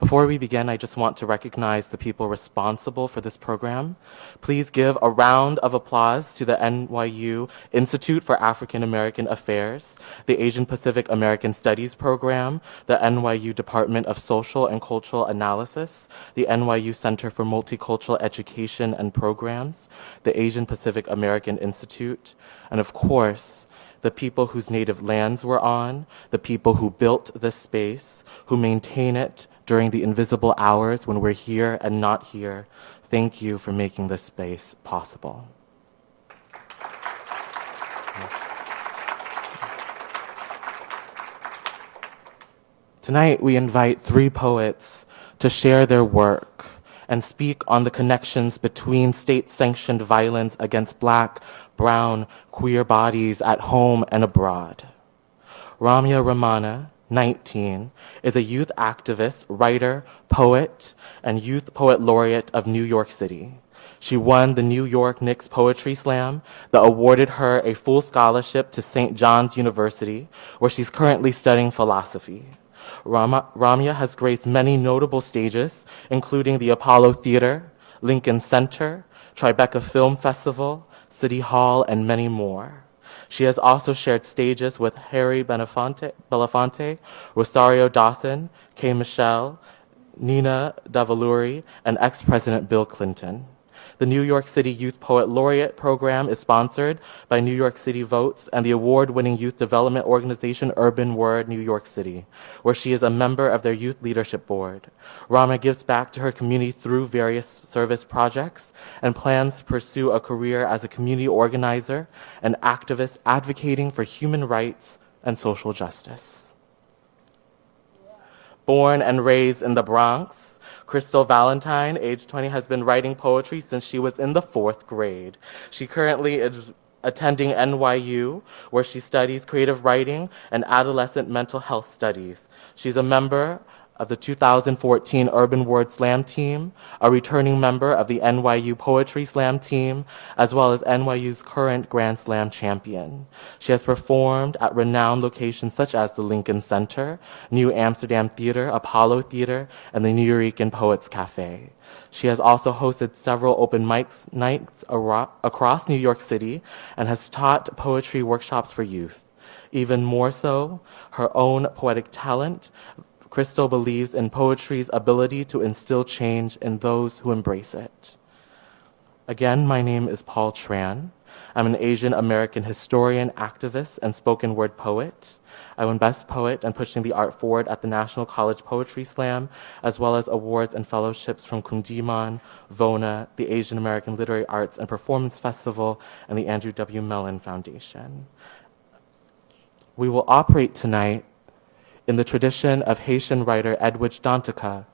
Before we begin, I just want to recognize the people responsible for this program. Please give a round of applause to the NYU Institute for African American Affairs, the Asian Pacific American Studies Program, the NYU Department of Social and Cultural Analysis, the NYU Center for Multicultural Education and Programs, the Asian Pacific American Institute, and of course, the people whose native lands we're on, the people who built this space, who maintain it during the invisible hours when we're here and not here. Thank you for making this space possible. Tonight, we invite 3 poets to share their work and speak on the connections between state-sanctioned violence against Black, brown, queer bodies at home and abroad. Ramya Ramana, 19, is a youth activist, writer, poet, and Youth Poet Laureate of New York City. She won the New York Knicks Poetry Slam that awarded her a full scholarship to St. John's University, where she's currently studying philosophy. Ramya has graced many notable stages, including the Apollo Theater, Lincoln Center, Tribeca Film Festival, City Hall, and many more. She has also shared stages with Harry Belafonte, Rosario Dawson, Kay Michelle, Nina Davaluri, and ex-President Bill Clinton. The New York City Youth Poet Laureate program is sponsored by New York City Votes and the award-winning youth development organization Urban Word New York City, where she is a member of their youth leadership board. Ramya gives back to her community through various service projects and plans to pursue a career as a community organizer and activist advocating for human rights and social justice. Born and raised in the Bronx, Crystal Valentine, age 20, has been writing poetry since she was in the 4th grade. She currently is attending NYU, where she studies creative writing and adolescent mental health studies. She's a member of the 2014 Urban Word Slam team, a returning member of the NYU Poetry Slam team, as well as NYU's current Grand Slam champion. She has performed at renowned locations such as the Lincoln Center, New Amsterdam Theater, Apollo Theater, and the Nuyorican Poets Cafe. She has also hosted several open mics nights across New York City and has taught poetry workshops for youth. Even more so, her own poetic talent, Crystal believes in poetry's ability to instill change in those who embrace it. Again, my name is Paul Tran. I'm an Asian American historian, activist, and spoken word poet. I won Best Poet and Pushing the Art Forward at the National College Poetry Slam, as well as awards and fellowships from Kundiman, VONA, the Asian American Literary Arts and Performance Festival, and the Andrew W. Mellon Foundation. We will operate tonight in the tradition of Haitian writer Edwidge Danticat,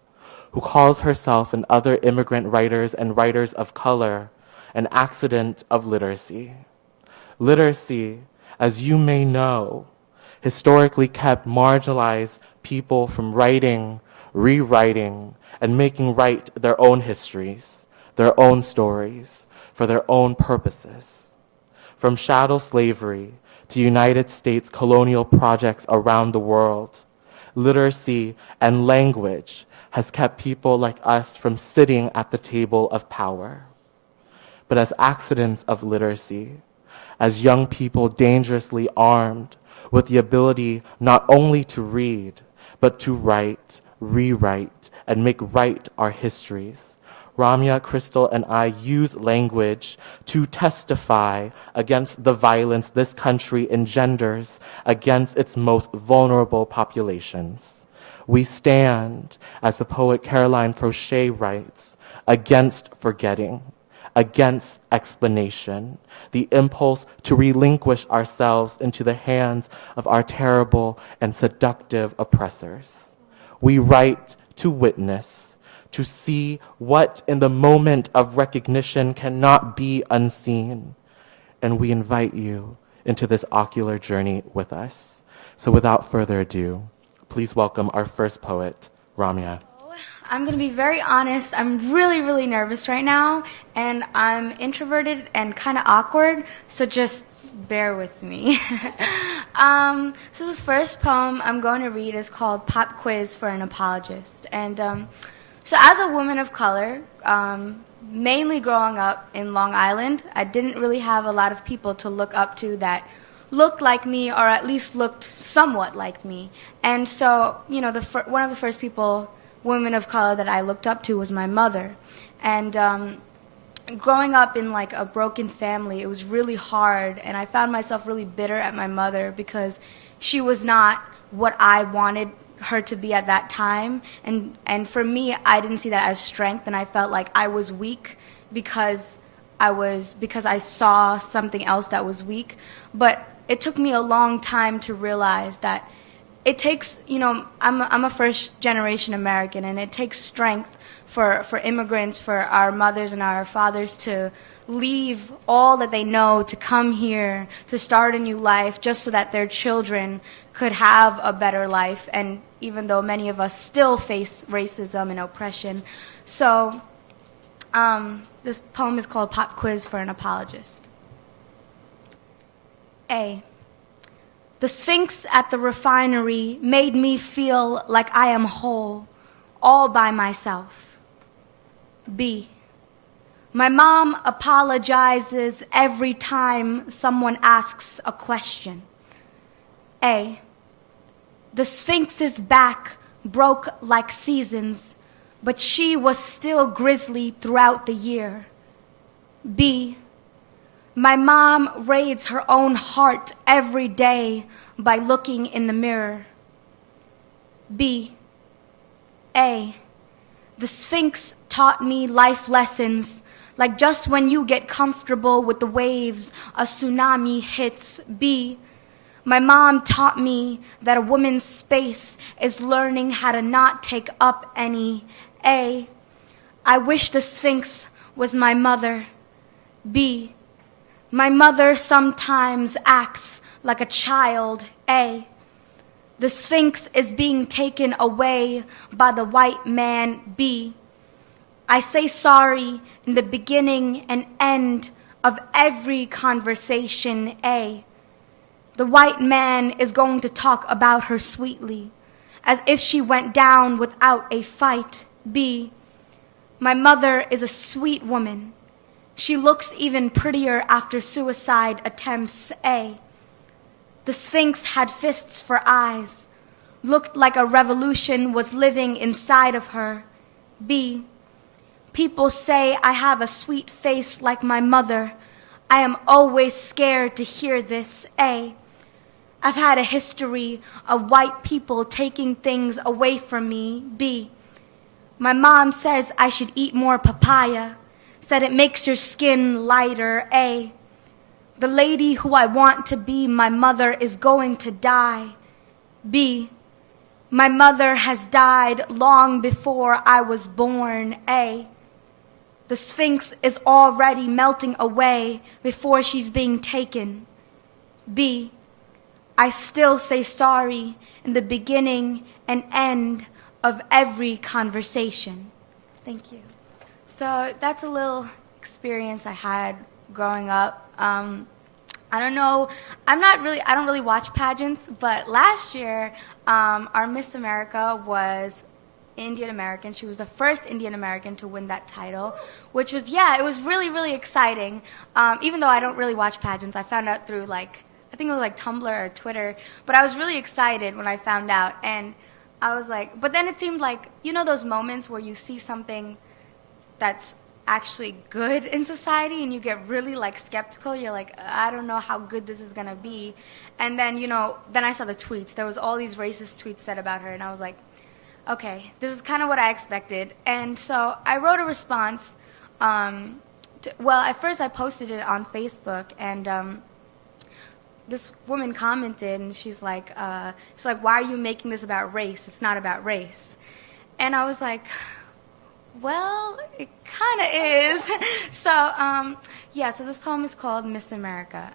who calls herself and other immigrant writers and writers of color an accident of literacy. Literacy, as you may know, historically kept marginalized people from writing, rewriting, and making right their own histories, their own stories, for their own purposes. From chattel slavery to United States colonial projects around the world, literacy and language has kept people like us from sitting at the table of power. But as accidents of literacy, as young people dangerously armed with the ability not only to read, but to write, rewrite, and make right our histories, Ramya, Crystal, and I use language to testify against the violence this country engenders against its most vulnerable populations. We stand, as the poet Caroline Froche writes, against forgetting, against explanation, the impulse to relinquish ourselves into the hands of our terrible and seductive oppressors. We write to witness, to see what in the moment of recognition cannot be unseen. And we invite you into this ocular journey with us. So without further ado, please welcome our first poet, Ramya. I'm going to be very honest. I'm really, really nervous right now, and I'm introverted and kind of awkward, so just bear with me. So this first poem I'm going to read is called Pop Quiz for an Apologist. And so as a woman of color, mainly growing up in Long Island, I didn't really have a lot of people to look up to that looked like me, or at least looked somewhat like me. And so, you know, one of the first women of color that I looked up to was my mother. And growing up in like a broken family, it was really hard, and I found myself really bitter at my mother because she was not what I wanted her to be at that time. And for me, I didn't see that as strength, and I felt like I was weak because I saw something else that was weak. But it took me a long time to realize that it takes, you know, I'm a first generation American, and it takes strength for immigrants, for our mothers and our fathers to leave all that they know, to come here, to start a new life, just so that their children could have a better life. And even though many of us still face racism and oppression. So this poem is called Pop Quiz for an Apologist. A. The Sphinx at the refinery made me feel like I am whole, all by myself. B. My mom apologizes every time someone asks a question. A. The Sphinx's back broke like seasons, but she was still grisly throughout the year. B. My mom raids her own heart every day by looking in the mirror. B. A. The Sphinx taught me life lessons, like just when you get comfortable with the waves, a tsunami hits. B. My mom taught me that a woman's space is learning how to not take up any. A. I wish the Sphinx was my mother. B. My mother sometimes acts like a child. A. The Sphinx is being taken away by the white man. B. I say sorry in the beginning and end of every conversation. A. The white man is going to talk about her sweetly, as if she went down without a fight. B. My mother is a sweet woman. She looks even prettier after suicide attempts. A. The Sphinx had fists for eyes, looked like a revolution was living inside of her. B. People say I have a sweet face like my mother. I am always scared to hear this. A. I've had a history of white people taking things away from me. B. My mom says I should eat more papaya, said it makes your skin lighter. A. The lady who I want to be my mother is going to die. B. My mother has died long before I was born. A. The Sphinx is already melting away before she's being taken. B. I still say sorry in the beginning and end of every conversation. Thank you. So that's a little experience I had growing up. I don't know, I don't really watch pageants, but last year our Miss America was Indian American. She was the first Indian American to win that title, which was, it was really, really exciting. Even though I don't really watch pageants, I found out through I think it was Tumblr or Twitter, but I was really excited when I found out, and I was like, but then it seemed like, you know those moments where you see something that's actually good in society and you get really skeptical. You're like, I don't know how good this is gonna be. And then, then I saw the tweets. There was all these racist tweets said about her, and I was like, okay, this is kind of what I expected. And so I wrote a response. At first I posted it on Facebook, and this woman commented, and she's like, why are you making this about race? It's not about race. And I was like, well, it kind of is. So this poem is called Miss America.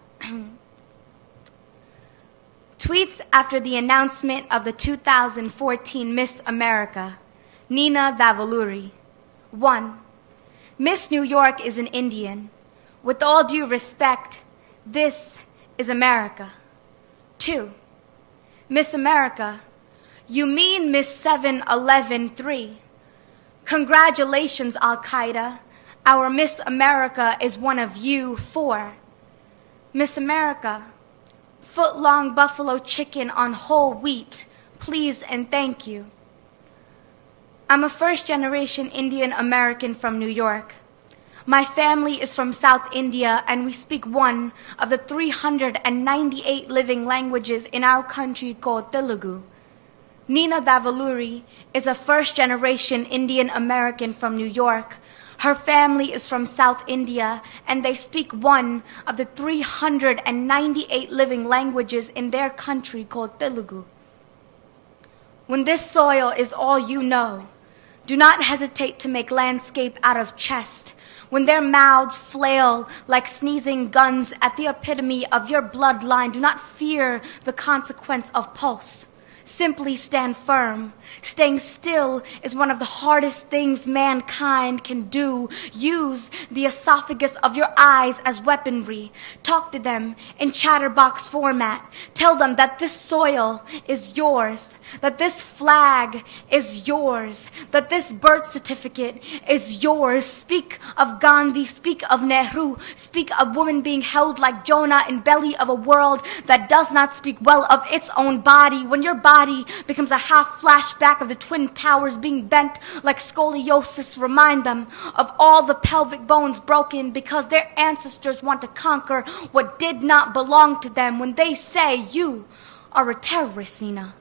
Tweets after the announcement of the 2014 Miss America. Nina Davaluri. 1. Miss New York is an Indian. With all due respect, this is America. 2. Miss America, you mean Miss 7-11-3. Congratulations, Al-Qaeda. Our Miss America is one of you 4. Miss America, foot-long buffalo chicken on whole wheat, please and thank you. I'm a first-generation Indian American from New York. My family is from South India, and we speak one of the 398 living languages in our country called Telugu. Nina Davaluri is a first-generation Indian American from New York. Her family is from South India, and they speak one of the 398 living languages in their country called Telugu. When this soil is all you know, do not hesitate to make landscape out of chest. When their mouths flail like sneezing guns at the epitome of your bloodline, do not fear the consequence of pulse. Simply stand firm. Staying still is one of the hardest things mankind can do. Use the esophagus of your eyes as weaponry. Talk to them in chatterbox format. Tell them that this soil is yours, that this flag is yours, that this birth certificate is yours. Speak of Gandhi, speak of Nehru, speak of women being held like Jonah in belly of a world that does not speak well of its own body. When your body becomes a half flashback of the Twin Towers being bent like scoliosis, remind them of all the pelvic bones broken because their ancestors want to conquer what did not belong to them. When they say you are a terrorist, Nina,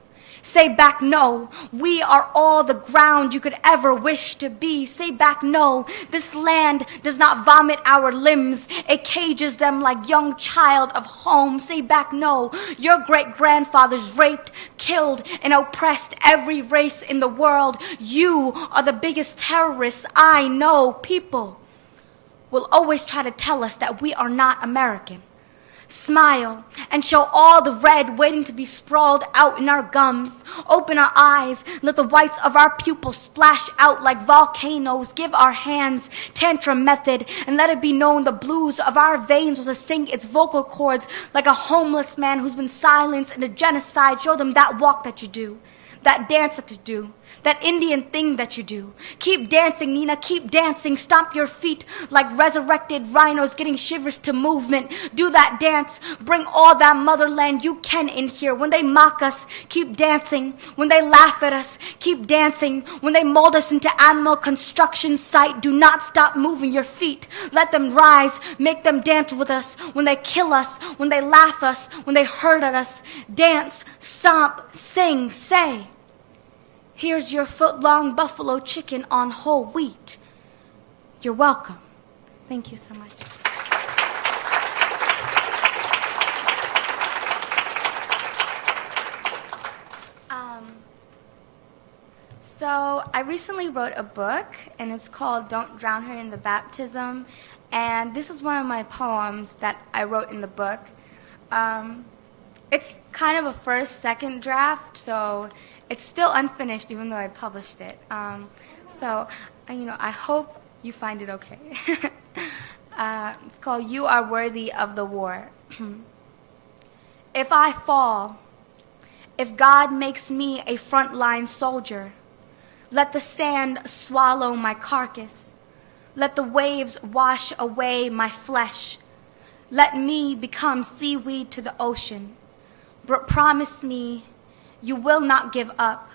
say back, no, we are all the ground you could ever wish to be. Say back, no, this land does not vomit our limbs. It cages them like young child of home. Say back, no, your great-grandfathers raped, killed, and oppressed every race in the world. You are the biggest terrorists I know. People will always try to tell us that we are not American. Smile and show all the red waiting to be sprawled out in our gums. Open our eyes, let the whites of our pupils splash out like volcanoes. Give our hands tantrum method and let it be known the blues of our veins will sing its vocal cords like a homeless man who's been silenced in a genocide. Show them that walk that you do, that dance that you do, that Indian thing that you do. Keep dancing, Nina, keep dancing. Stomp your feet like resurrected rhinos getting shivers to movement. Do that dance. Bring all that motherland you can in here. When they mock us, keep dancing. When they laugh at us, keep dancing. When they mold us into animal construction site, do not stop moving your feet. Let them rise. Make them dance with us. When they kill us, when they laugh us, when they hurt at us, dance, stomp, sing, say. Here's your foot-long buffalo chicken on whole wheat. You're welcome. Thank you so much. So I recently wrote a book, and it's called Don't Drown Her in the Baptism. And this is one of my poems that I wrote in the book. It's kind of a second draft, so it's still unfinished, even though I published it. I hope you find it okay. It's called You Are Worthy of the War. If I fall, if God makes me a frontline soldier, let the sand swallow my carcass. Let the waves wash away my flesh. Let me become seaweed to the ocean. But promise me you will not give up.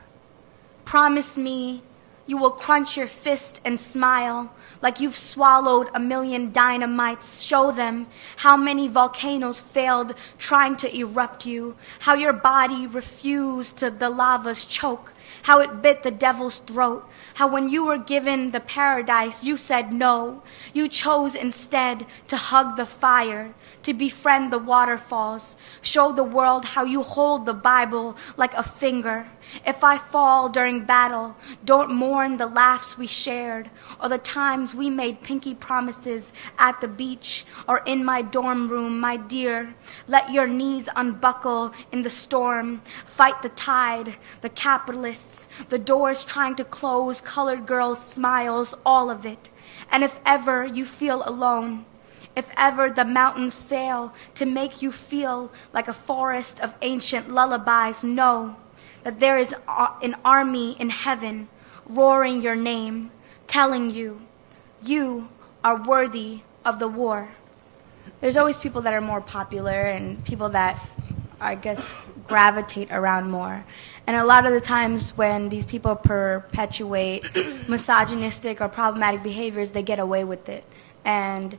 Promise me you will crunch your fist and smile like you've swallowed 1,000,000 dynamites. Show them how many volcanoes failed trying to erupt you, how your body refused to the lava's choke, how it bit the devil's throat, how when you were given the paradise you said no. You chose instead to hug the fire, to befriend the waterfalls. Show the world how you hold the Bible like a finger. If I fall during battle, don't mourn the laughs we shared or the times we made pinky promises at the beach or in my dorm room. My dear, let your knees unbuckle in the storm. Fight the tide, the capitalist exists. The doors trying to close, colored girls' smiles, all of it. And if ever you feel alone, if ever the mountains fail to make you feel like a forest of ancient lullabies, know that there is an army in heaven roaring your name, telling you, you are worthy of the war. There's always people that are more popular and people that, I guess, gravitate around more. And a lot of the times when these people perpetuate misogynistic or problematic behaviors, they get away with it. And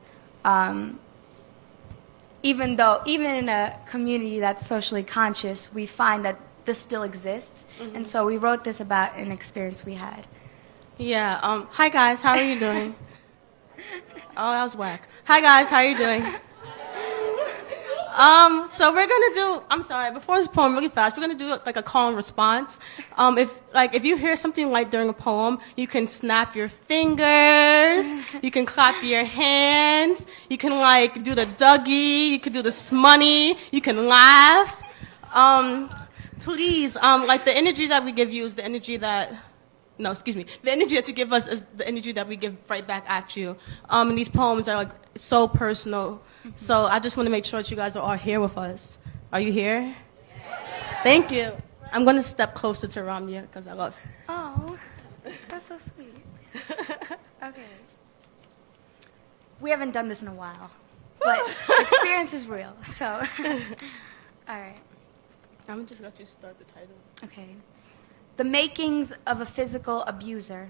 even in a community that's socially conscious, we find that this still exists. Mm-hmm. And so we wrote this about an experience we had. Yeah. Hi guys, how are you doing? Oh, that was whack. Hi guys, how are you doing? So we're gonna do. I'm sorry. Before this poem, really fast, we're gonna do like a call and response. If you hear something like during a poem, you can snap your fingers, you can clap your hands, you can like do the Dougie, you can do the smoney, you can laugh. Please, like the energy that we give you is the energy that. No, excuse me. The energy that you give us is the energy that we give right back at you. And these poems are like so personal. So I just want to make sure that you guys are all here with us. Are you here? Yeah. Thank you. I'm going to step closer to Ramya because I love her. Oh, that's so sweet. Okay. We haven't done this in a while, but experience is real. So, all right. I'm going to just let you start the title. Okay. The makings of a physical abuser.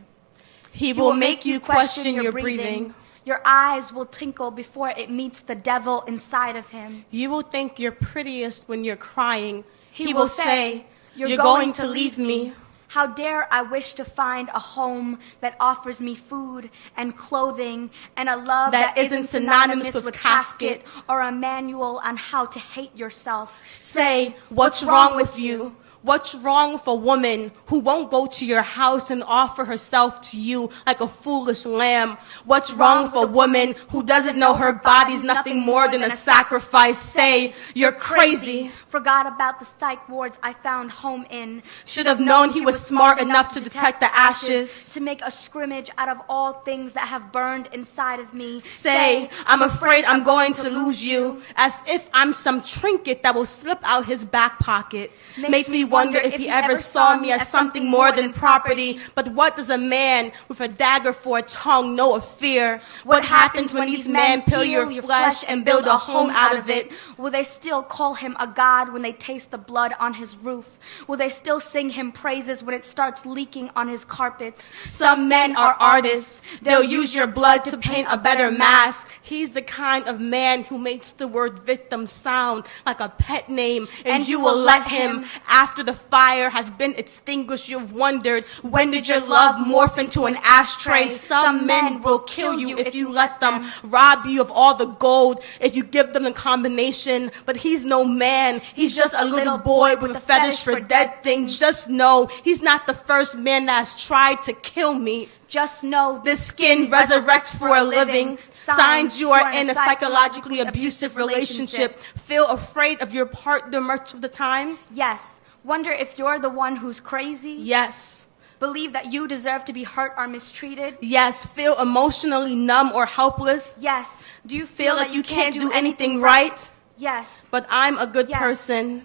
He will make you question your breathing. Your eyes will twinkle before it meets the devil inside of him. You will think you're prettiest when you're crying. He will say, you're going to leave me. How dare I wish to find a home that offers me food and clothing and a love that isn't synonymous with casket or a manual on how to hate yourself. Say, what's wrong with you? What's wrong with a woman who won't go to your house and offer herself to you like a foolish lamb? What's wrong with a woman who doesn't know her body's nothing more than a sacrifice? Say, you're crazy. Forgot about the psych wards I found home in. Should have known he was smart enough to detect the ashes. To make a scrimmage out of all things that have burned inside of me. Say, I'm afraid I'm going to lose you. As if I'm some trinket that will slip out his back pocket. Makes me wonder if he ever saw me as something more than property. But what does a man with a dagger for a tongue know of fear? What happens when these men peel your flesh and build a home out of it? Will they still call him a god when they taste the blood on his roof? Will they still sing him praises when it starts leaking on his carpets? Some men are artists. They'll use your blood to paint a better mask. He's the kind of man who makes the word victim sound like a pet name, and you will let him. After the fire has been extinguished, you've wondered, when did your love morph into an ashtray? Some men will kill you if you let them, rob you of all the gold if you give them the combination. But he's no man. He's just a little boy with a fetish for dead things. Just know he's not the first man that has tried to kill me. Just know this skin resurrects for a living. Signs you are in a psychologically abusive relationship. Feel afraid of your partner much of the time? Yes. Wonder if you're the one who's crazy? Yes. Believe that you deserve to be hurt or mistreated? Yes. Feel emotionally numb or helpless? Yes. Do you feel like you can't do anything right? Yes. But I'm a good person.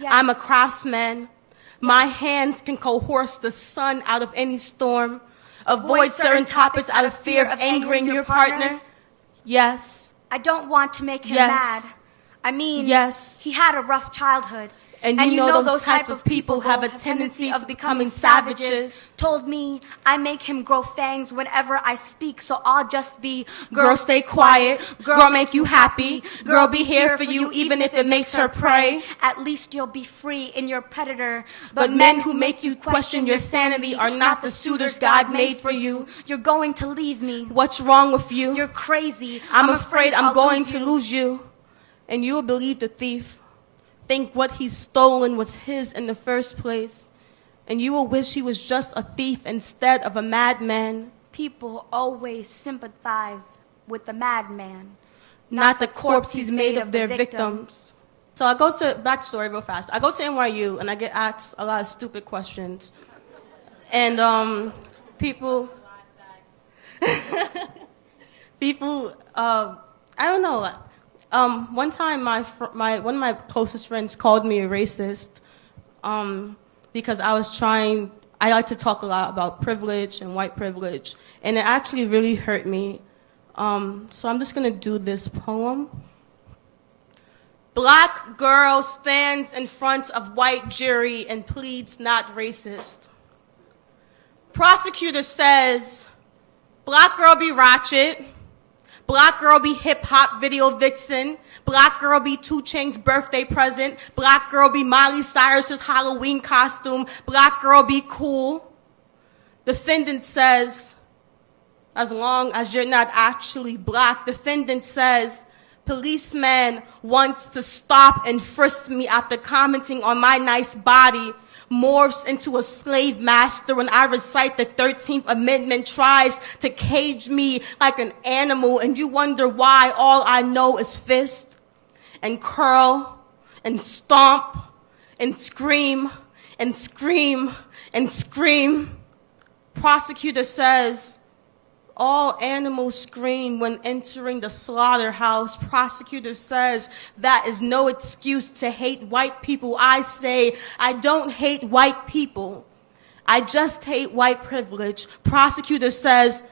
Yes. I'm a craftsman. My hands can coerce the sun out of any storm. Avoid certain topics out of fear of angering your partner? Yes. I don't want to make him mad. I mean, yes. He had a rough childhood. And you know those type of people have a tendency of becoming savages. Told me I make him grow fangs whenever I speak, so I'll just be, girl, stay quiet. Girl, make you happy. Girl, be here for you even if it makes her pray. At least you'll be free in your predator. But men who make you question your sanity are not the suitors God made for you. You're going to leave me. What's wrong with you? You're crazy. I'm afraid I'm going to lose you. And you will believe the thief. Think what he's stolen was his in the first place. And you will wish he was just a thief instead of a madman. People always sympathize with the madman, not the corpse he's made of their victims. So I go to, backstory real fast. I go to NYU and I get asked a lot of stupid questions. And people, I don't know. One time, one of my closest friends called me a racist because I like to talk a lot about privilege and white privilege, and it actually really hurt me. So I'm just going to do this poem. Black girl stands in front of white jury and pleads not racist. Prosecutor says, black girl be ratchet, black girl be hip-hop video vixen, black girl be 2 Chainz's birthday present, black girl be Miley Cyrus's Halloween costume, black girl be cool. Defendant says, as long as you're not actually black. Defendant says, policeman wants to stop and frisk me after commenting on my nice body, morphs into a slave master when I recite the 13th Amendment, tries to cage me like an animal, and you wonder why all I know is fist and curl and stomp and scream and scream and scream. Prosecutor says, all animals scream when entering the slaughterhouse. Prosecutor says, that is no excuse to hate white people. I say, I don't hate white people. I just hate white privilege. Prosecutor says,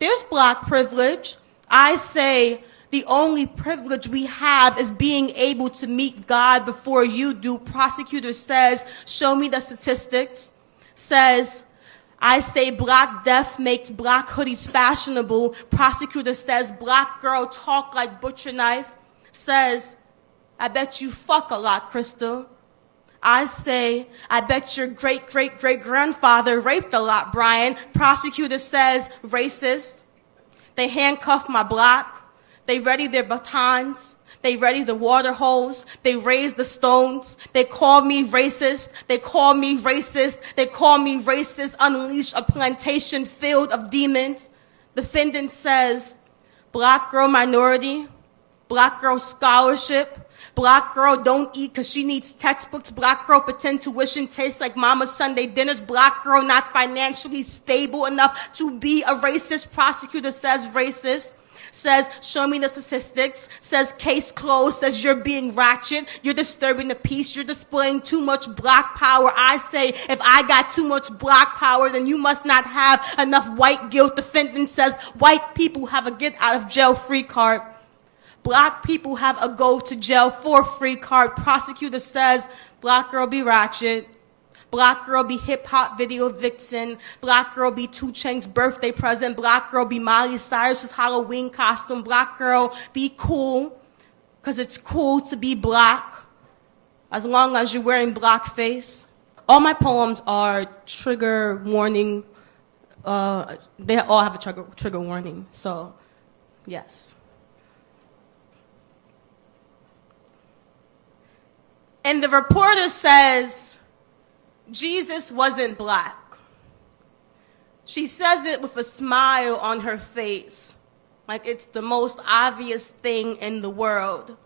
there's black privilege. I say, the only privilege we have is being able to meet God before you do. Prosecutor says, show me the statistics. Says, I say black death makes black hoodies fashionable. Prosecutor says black girl talk like butcher knife. Says, I bet you fuck a lot, Crystal. I say, I bet your great-great-great-grandfather raped a lot, Brian. Prosecutor says, racist. They handcuff my block. They ready their batons. They ready the water hose. They raise the stones. They call me racist. They call me racist. They call me racist. Unleash a plantation filled of demons. Defendant says, black girl minority, black girl scholarship, black girl don't eat because she needs textbooks, black girl pretend tuition tastes like mama's Sunday dinners, black girl not financially stable enough to be a racist. Prosecutor says racist. Says, show me the statistics, says case closed, says you're being ratchet, you're disturbing the peace, you're displaying too much black power. I say, if I got too much black power, then you must not have enough white guilt. Defendant says, white people have a get out of jail free card. Black people have a go to jail for free card. Prosecutor says, black girl be ratchet. Black girl be hip-hop video vixen. Black girl be 2 Chainz's birthday present. Black girl be Miley Cyrus's Halloween costume. Black girl be cool, because it's cool to be black, as long as you're wearing blackface. All my poems are trigger warning. They all have a trigger warning, so yes. And the reporter says, Jesus wasn't black. She says it with a smile on her face, like it's the most obvious thing in the world.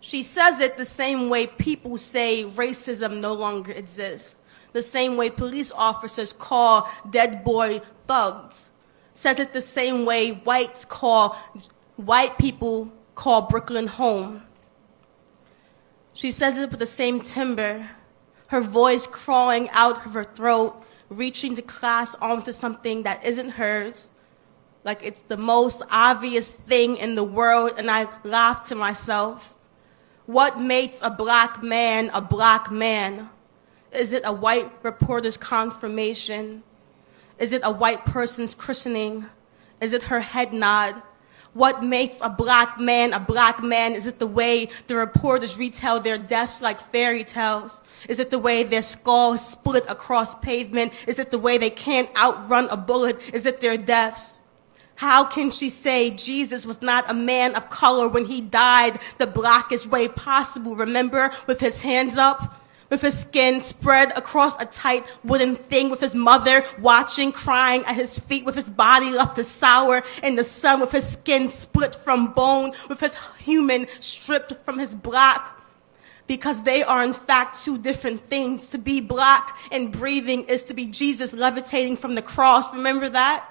She says it the same way people say racism no longer exists, the same way police officers call dead boy thugs. Says it the same way white people call Brooklyn home. She says it with the same timbre, her voice crawling out of her throat, reaching to clasp onto something that isn't hers, like it's the most obvious thing in the world, and I laugh to myself. What makes a black man a black man? Is it a white reporter's confirmation? Is it a white person's christening? Is it her head nod? What makes a black man a black man? Is it the way the reporters retell their deaths like fairy tales? Is it the way their skulls split across pavement? Is it the way they can't outrun a bullet? Is it their deaths? How can she say Jesus was not a man of color when he died the blackest way possible? Remember, with his hands up, with his skin spread across a tight wooden thing, with his mother watching, crying at his feet, with his body left to sour in the sun, with his skin split from bone, with his human stripped from his black. because they are in fact two different things. To be black and breathing is to be Jesus levitating from the cross. Remember that?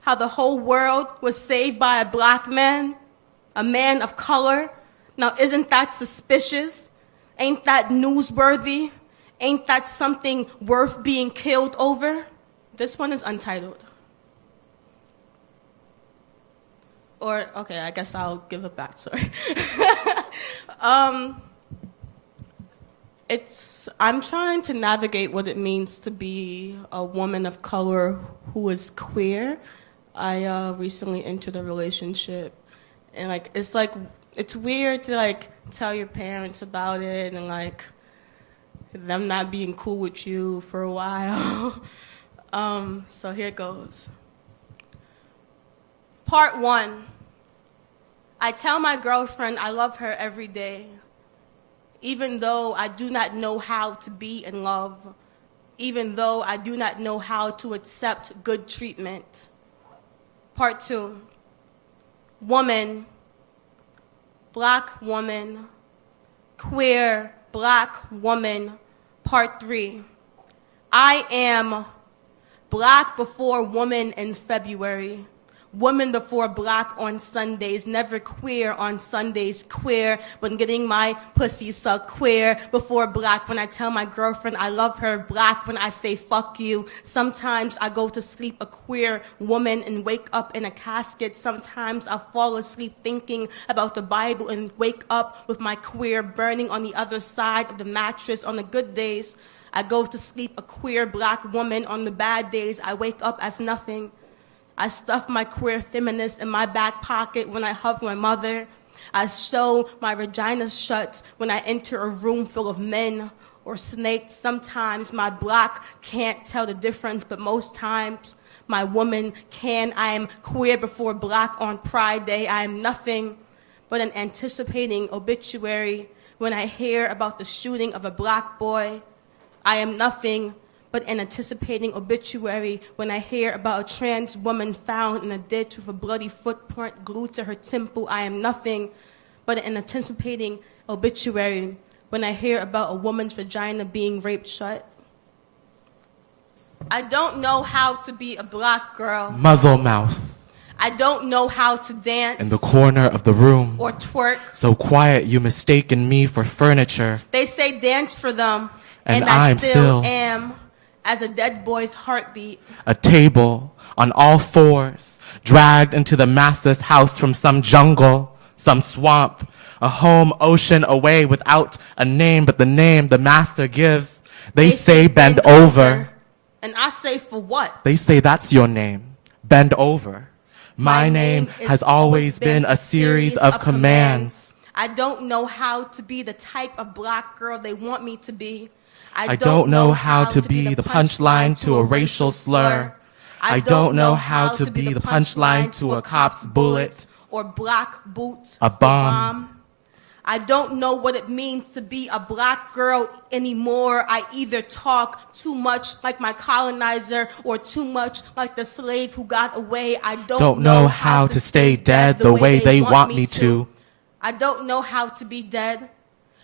How the whole world was saved by a black man, a man of color. Now, isn't that suspicious? Ain't that newsworthy? Ain't that something worth being killed over? This one is untitled. Or, okay, I guess I'll give it back, sorry. I'm trying to navigate what it means to be a woman of color who is queer. I recently entered a relationship, and it's weird to tell your parents about it and them not being cool with you for a while. So here goes. Part 1. I tell my girlfriend I love her every day, even though I do not know how to be in love, even though I do not know how to accept good treatment. Part 2. Woman, black woman, queer black woman. Part 3. I am black before woman in February. Woman before black on Sundays, never queer on Sundays, queer when getting my pussy sucked, queer before black when I tell my girlfriend I love her, black when I say fuck you. Sometimes I go to sleep a queer woman and wake up in a casket. Sometimes I fall asleep thinking about the Bible and wake up with my queer burning on the other side of the mattress on the good days. I go to sleep a queer black woman. On the bad days, I wake up as nothing. I stuff my queer feminist in my back pocket when I hug my mother. I sew my vagina shut when I enter a room full of men or snakes. Sometimes my black can't tell the difference, but most times my woman can. I am queer before black on Pride Day. I am nothing but an anticipating obituary when I hear about the shooting of a black boy. I am nothing but an anticipating obituary when I hear about a trans woman found in a ditch with a bloody footprint glued to her temple. I am nothing but an anticipating obituary when I hear about a woman's vagina being raped shut. I don't know how to be a black girl. Muzzle mouth. I don't know how to dance. In the corner of the room. Or twerk. So quiet you mistaken me for furniture. They say dance for them. And I I'm still am. As a dead boy's heartbeat. A table on all fours, dragged into the master's house from some jungle, some swamp, a home ocean away without a name but the name the master gives. They say bend over. And I say for what? They say that's your name, bend over. My name has always been a series of commands. I don't know how to be the type of black girl they want me to be. I don't know how to be the punchline to a racial slur. I don't know how to be the punchline to a cop's bullet. Or black boots. A bomb. I don't know what it means to be a black girl anymore. I either talk too much like my colonizer or too much like the slave who got away. I don't know how to stay dead the way they want me to. I don't know how to be dead.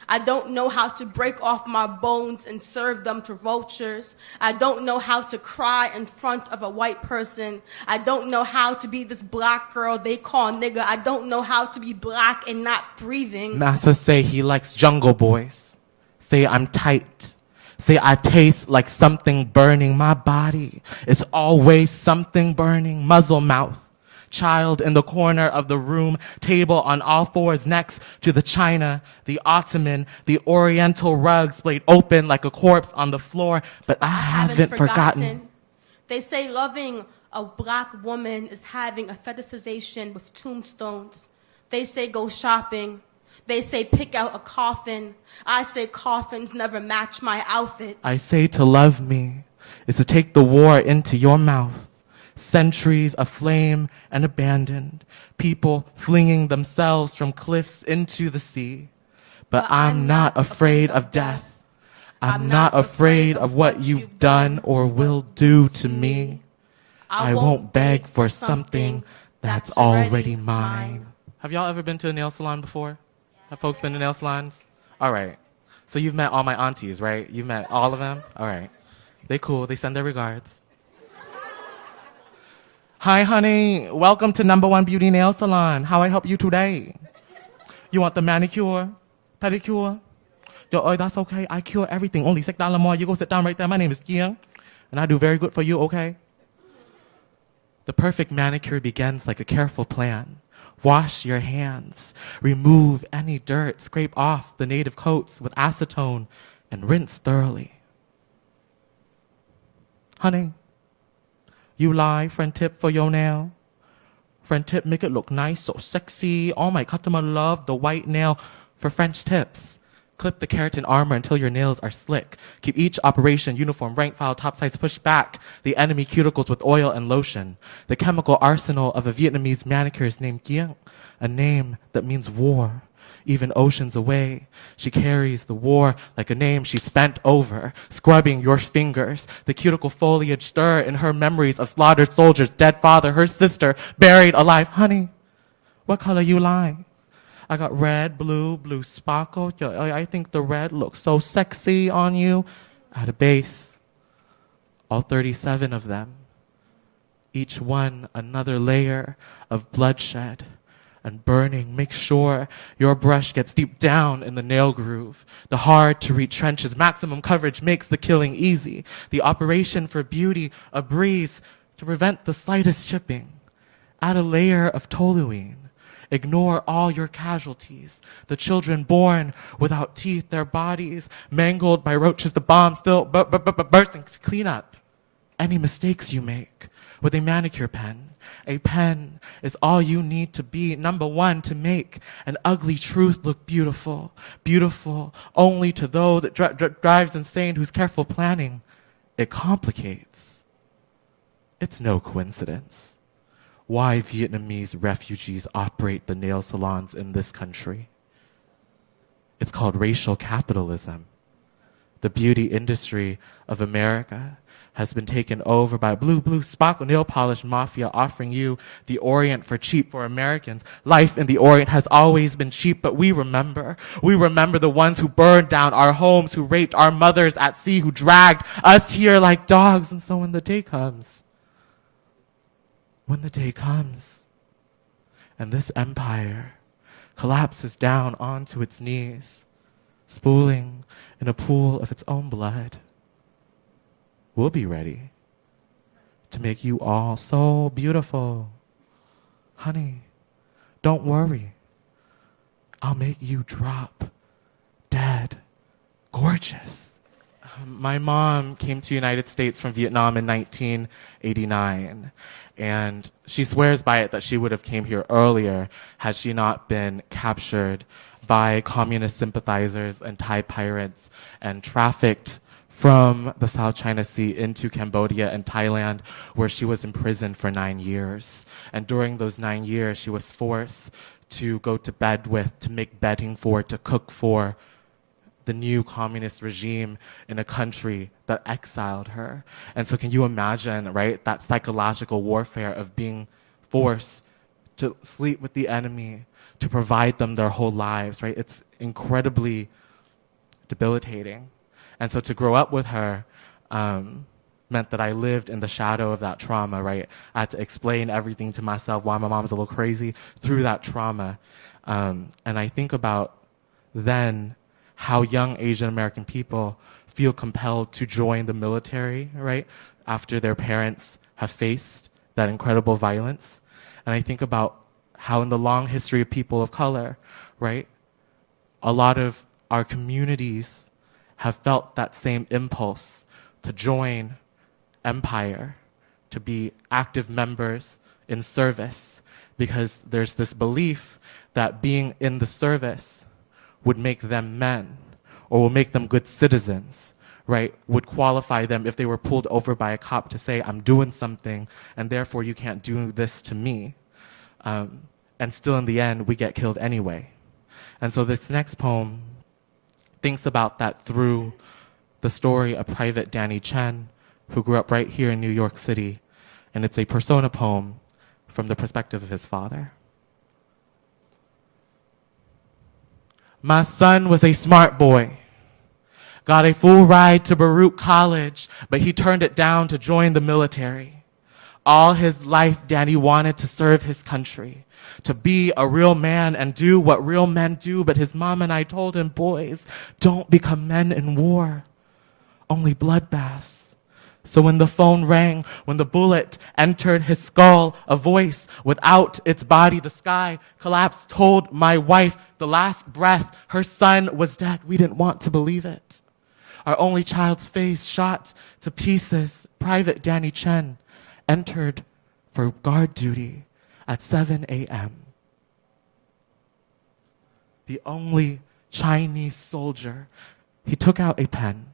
I don't know how to break off my bones and serve them to vultures. I don't know how to cry in front of a white person. I don't know how to be this black girl they call nigga. I don't know how to be black and not breathing. Massa say he likes jungle boys. Say I'm tight. Say I taste like something burning my body. It's always something burning. Muzzle mouth. Child in the corner of the room, table on all fours next to the china, the ottoman, the oriental rug splayed open like a corpse on the floor, but I haven't forgotten. They say loving a black woman is having a fetishization with tombstones. They say go shopping. They say pick out a coffin. I say coffins never match my outfit. I say to love me is to take the war into your mouth. Centuries aflame and abandoned, people flinging themselves from cliffs into the sea. But I'm not afraid of death. I'm not afraid of what you've done or will do to me. I won't beg for something that's already mine. Have y'all ever been to a nail salon before? Have folks been to nail salons? All right. So you've met all my aunties, right? You've met all of them? All right. They cool. They send their regards. Hi, honey. Welcome to #1 Beauty Nail Salon. How I help you today? You want the manicure? Pedicure? Yo, oh, that's okay. I cure everything. Only $6 more. You go sit down right there. My name is Kiang, and I do very good for you, okay? The perfect manicure begins like a careful plan. Wash your hands. Remove any dirt. Scrape off the native coats with acetone and rinse thoroughly. Honey, you lie, friend tip for your nail. Friend tip make it look nice, so sexy. All my customer love the white nail. For French tips, clip the keratin armor until your nails are slick. Keep each operation uniform, rank file, top size, push back the enemy cuticles with oil and lotion. The chemical arsenal of a Vietnamese manicure is named Giang, a name that means war. Even oceans away, she carries the war like a name she's bent over, scrubbing your fingers. The cuticle foliage stir in her memories of slaughtered soldiers, dead father, her sister, buried alive. Honey, what color you like? I got red, blue sparkle. I think the red looks so sexy on you. At a base, all 37 of them. Each one another layer of bloodshed and burning. Make sure your brush gets deep down in the nail groove. The hard-to-reach trenches, maximum coverage makes the killing easy. The operation for beauty, a breeze to prevent the slightest chipping. Add a layer of toluene. Ignore all your casualties. The children born without teeth, their bodies mangled by roaches, the bomb still bursting. Clean up any mistakes you make with a manicure pen. A pen is all you need to be #1 to make an ugly truth look beautiful. Beautiful only to those that drives insane, whose careful planning it complicates. It's no coincidence why Vietnamese refugees operate the nail salons in this country. It's called racial capitalism. The beauty industry of America has been taken over by blue sparkle nail polish mafia, offering you the Orient for cheap. For Americans, life in the Orient has always been cheap, but we remember the ones who burned down our homes, who raped our mothers at sea, who dragged us here like dogs. And so when the day comes, and this empire collapses down onto its knees, spooling in a pool of its own blood, we'll be ready to make you all so beautiful. Honey, don't worry. I'll make you drop dead gorgeous. My mom came to the United States from Vietnam in 1989. And she swears by it that she would have came here earlier had she not been captured by communist sympathizers and Thai pirates and trafficked from the South China Sea into Cambodia and Thailand, where she was imprisoned for 9 years. And during those 9 years, she was forced to go to bed with, to make bedding for, to cook for the new communist regime in a country that exiled her. And so can you imagine, right, that psychological warfare of being forced to sleep with the enemy, to provide them their whole lives, right? It's incredibly debilitating. And so to grow up with her meant that I lived in the shadow of that trauma, right? I had to explain everything to myself, why my mom's a little crazy, through that trauma. And I think about then how young Asian American people feel compelled to join the military, right, after their parents have faced that incredible violence. And I think about how in the long history of people of color, right, a lot of our communities have felt that same impulse to join empire, to be active members in service, because there's this belief that being in the service would make them men, or will make them good citizens, right? Would qualify them if they were pulled over by a cop to say, I'm doing something, and therefore you can't do this to me. And still in the end, we get killed anyway. And so this next poem thinks about that through the story of Private Danny Chen, who grew up right here in New York City. And it's a persona poem from the perspective of his father. My son was a smart boy. Got a full ride to Baruch College, but he turned it down to join the military. All his life, Danny wanted to serve his country, to be a real man and do what real men do, but his mom and I told him, boys, don't become men in war, only bloodbaths. So when the phone rang, when the bullet entered his skull, a voice without its body, the sky collapsed, told my wife the last breath, her son was dead. We didn't want to believe it. Our only child's face shot to pieces. Private Danny Chen entered for guard duty at 7 a.m. The only Chinese soldier, he took out a pen.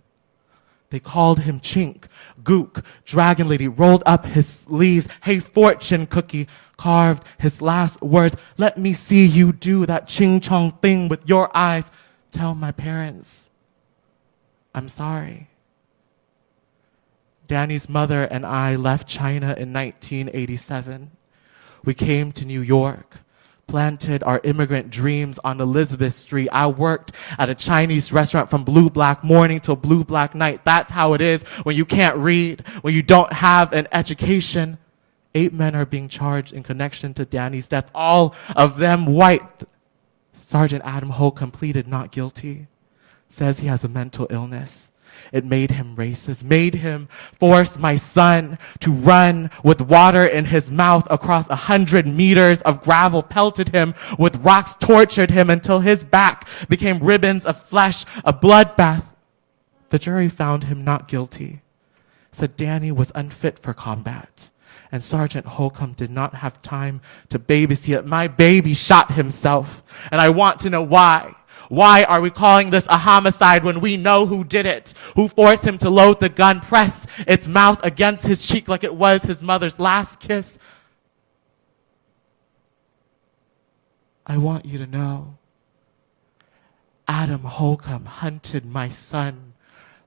They called him Chink, Gook, Dragon Lady, rolled up his sleeves. Hey, fortune cookie, carved his last words. Let me see you do that ching chong thing with your eyes. Tell my parents, I'm sorry. Danny's mother and I left China in 1987. We came to New York, planted our immigrant dreams on Elizabeth Street. I worked at a Chinese restaurant from blue black morning till blue black night. That's how it is when you can't read, when you don't have an education. 8 men are being charged in connection to Danny's death, all of them white. Sergeant Adam Holcomb pleaded not guilty, says he has a mental illness. It made him racist, made him force my son to run with water in his mouth across 100 meters of gravel, pelted him with rocks, tortured him until his back became ribbons of flesh, a bloodbath. The jury found him not guilty, said Danny was unfit for combat, and Sergeant Holcomb did not have time to babysit. My baby shot himself, and I want to know why. Why are we calling this a homicide when we know who did it? Who forced him to load the gun, press its mouth against his cheek like it was his mother's last kiss? I want you to know, Adam Holcomb hunted my son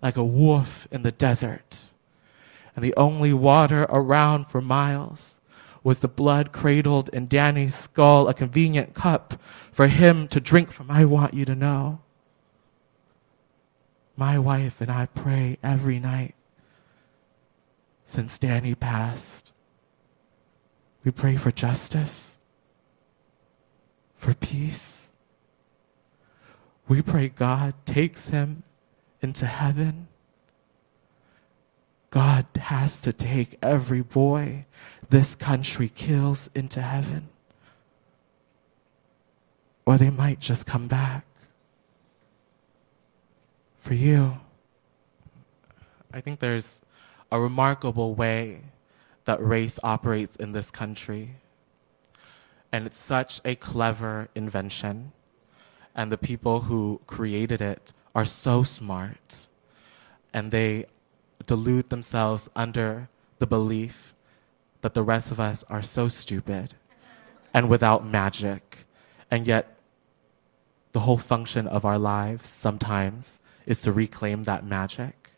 like a wolf in the desert, and the only water around for miles was the blood cradled in Danny's skull, a convenient cup for him to drink from. I want you to know, my wife and I pray every night since Danny passed. We pray for justice, for peace. We pray God takes him into heaven. God has to take every boy this country kills into heaven, or they might just come back. For you, I think there's a remarkable way that race operates in this country, and it's such a clever invention, and the people who created it are so smart, and they delude themselves under the belief that the rest of us are so stupid and without magic. And yet, the whole function of our lives sometimes is to reclaim that magic,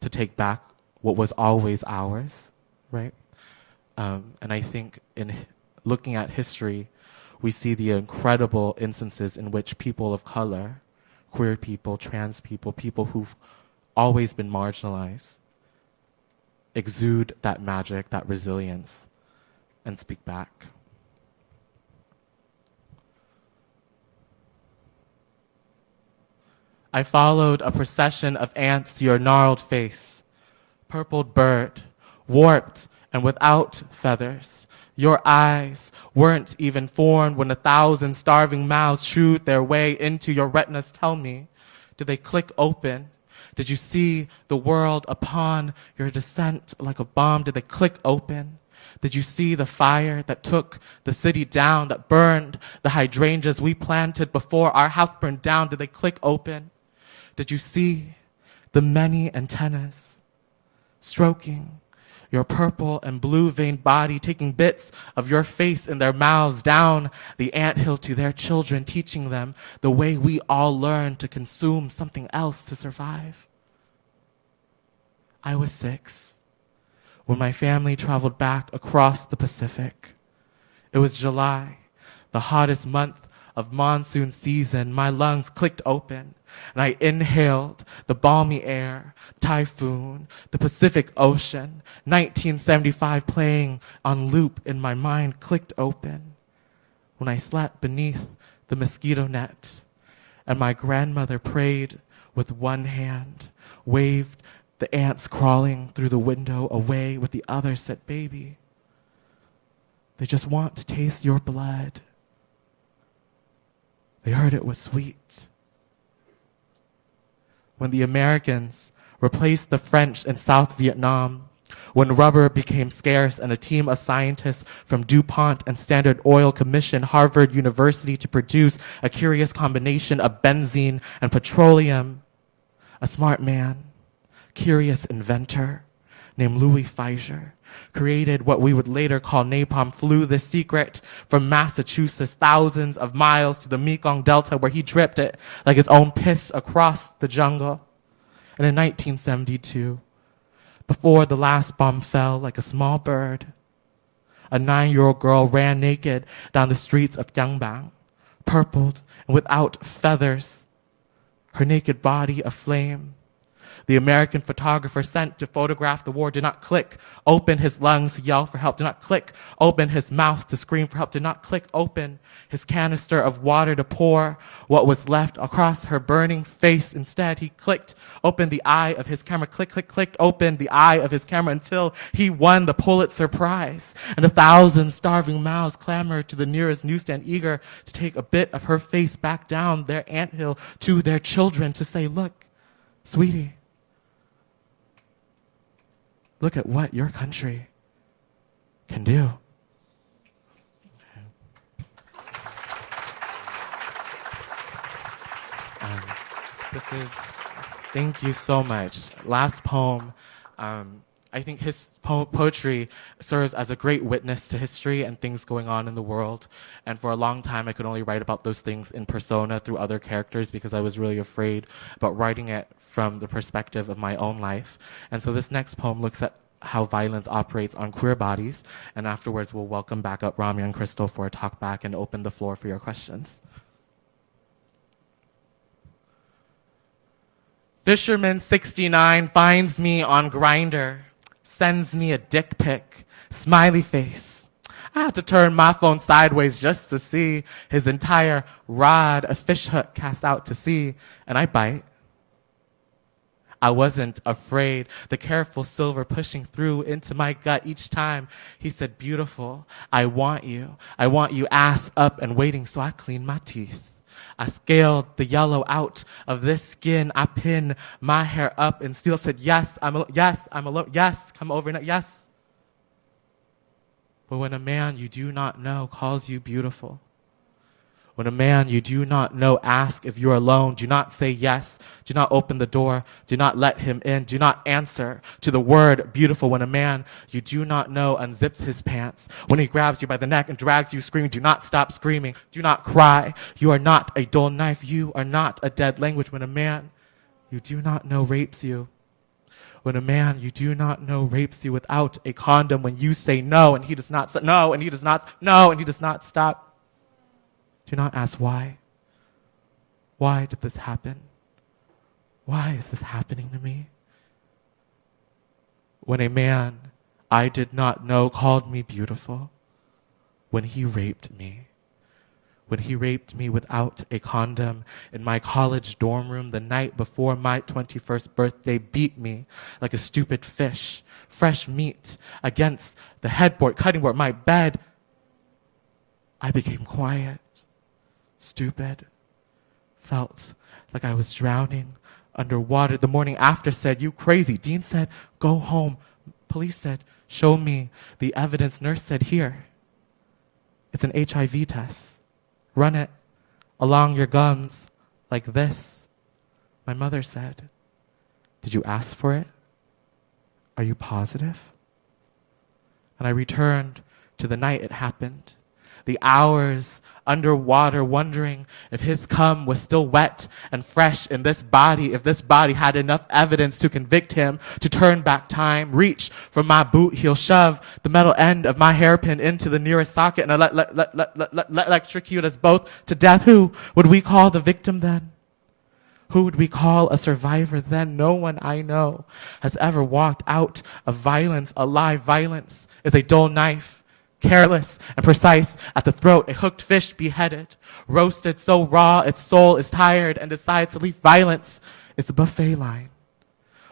to take back what was always ours, right? And I think in looking at history, we see the incredible instances in which people of color, queer people, trans people, people who've always been marginalized, exude that magic, that resilience, and speak back. I followed a procession of ants to your gnarled face, purpled bird, warped and without feathers. Your eyes weren't even formed when 1,000 starving mouths chewed their way into your retinas. Tell me, did they click open? Did you see the world upon your descent like a bomb? Did they click open? Did you see the fire that took the city down, that burned the hydrangeas we planted before our house burned down? Did they click open? Did you see the many antennas stroking your purple and blue-veined body, taking bits of your face in their mouths down the anthill to their children, teaching them the way we all learn to consume something else to survive? I was 6 when my family traveled back across the Pacific. It was July, the hottest month of monsoon season, my lungs clicked open, and I inhaled the balmy air, typhoon, the Pacific Ocean, 1975 playing on loop in my mind clicked open when I slept beneath the mosquito net, and my grandmother prayed with one hand, waved the ants crawling through the window away with the other, said, "Baby, they just want to taste your blood. They heard it was sweet." When the Americans replaced the French in South Vietnam, when rubber became scarce and a team of scientists from DuPont and Standard Oil commissioned Harvard University to produce a curious combination of benzene and petroleum, a smart man, curious inventor named Louis Feiger created what we would later call napalm, flew the secret from Massachusetts thousands of miles to the Mekong Delta where he dripped it like his own piss across the jungle. And in 1972, before the last bomb fell like a small bird, a 9-year-old girl ran naked down the streets of Yangbang, purpled and without feathers, her naked body aflame. The American photographer sent to photograph the war did not click open his lungs to yell for help, did not click open his mouth to scream for help, did not click open his canister of water to pour what was left across her burning face. Instead, he clicked open the eye of his camera, clicked open the eye of his camera until he won the Pulitzer Prize. And 1,000 starving mouths clamored to the nearest newsstand, eager to take a bit of her face back down their anthill to their children to say, "Look, sweetie, look at what your country can do." Thank you so much. Last poem. I think his poetry serves as a great witness to history and things going on in the world. And for a long time, I could only write about those things in persona through other characters because I was really afraid about writing it from the perspective of my own life. And so this next poem looks at how violence operates on queer bodies. And afterwards, we'll welcome back up Ramya and Crystal for a talk back and open the floor for your questions. Fisherman 69 finds me on Grindr, sends me a dick pic, smiley face. I had to turn my phone sideways just to see his entire rod, a fish hook cast out to sea, and I bite. I wasn't afraid, the careful silver pushing through into my gut each time he said, "Beautiful, I want you, ass up and waiting," so I cleaned my teeth. I scaled the yellow out of this skin. I pinned my hair up and still said, "Yes, I'm alone. Yes, come over now. Yes." But when a man you do not know calls you beautiful, when a man you do not know asks if you're alone, do not say yes. Do not open the door. Do not let him in. Do not answer to the word beautiful. When a man you do not know unzips his pants, when he grabs you by the neck and drags you screaming, do not stop screaming. Do not cry. You are not a dull knife. You are not a dead language. When a man you do not know rapes you, when a man you do not know rapes you without a condom, when you say no and he does not no and he does not no and he does not stop, do not ask why. Why did this happen? Why is this happening to me? When a man I did not know called me beautiful, when he raped me without a condom in my college dorm room the night before my 21st birthday, beat me like a stupid fish, fresh meat against the headboard, cutting board, my bed, I became quiet. Stupid, felt like I was drowning underwater. The morning after said, "You crazy." Dean said, "Go home." Police said, "Show me the evidence." Nurse said, "Here, it's an HIV test. Run it along your gums like this." My mother said, "Did you ask for it? Are you positive?" And I returned to the night it happened, the hours underwater, wondering if his cum was still wet and fresh in this body, if this body had enough evidence to convict him, to turn back time, reach for my boot heel, shove the metal end of my hairpin into the nearest socket, and electrocute us both to death. Who would we call the victim then? Who would we call a survivor then? No one I know has ever walked out of violence alive. Violence is a dull knife, careless and precise at the throat, a hooked fish beheaded, roasted so raw its soul is tired and decides to leave. Violence is a buffet line,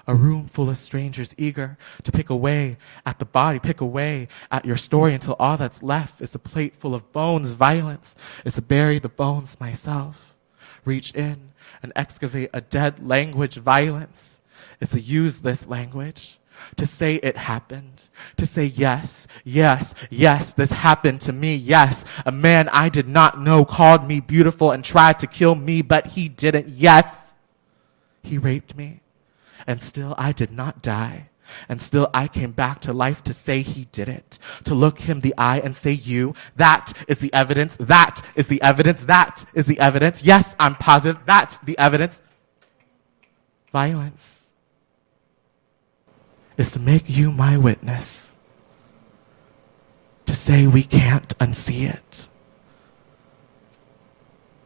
a room full of strangers eager to pick away at the body, pick away at your story until all that's left is a plate full of bones. Violence is to bury the bones myself, reach in and excavate a dead language. Violence is to use this language to say it happened, to say yes, yes, yes, this happened to me. Yes, a man I did not know called me beautiful and tried to kill me, but he didn't. Yes, he raped me, and still I did not die. And still I came back to life to say he did it, to look him the eye and say, you, that is the evidence, that is the evidence, that is the evidence. Yes, I'm positive, that's the evidence. Violence is to make you my witness, to say we can't unsee it.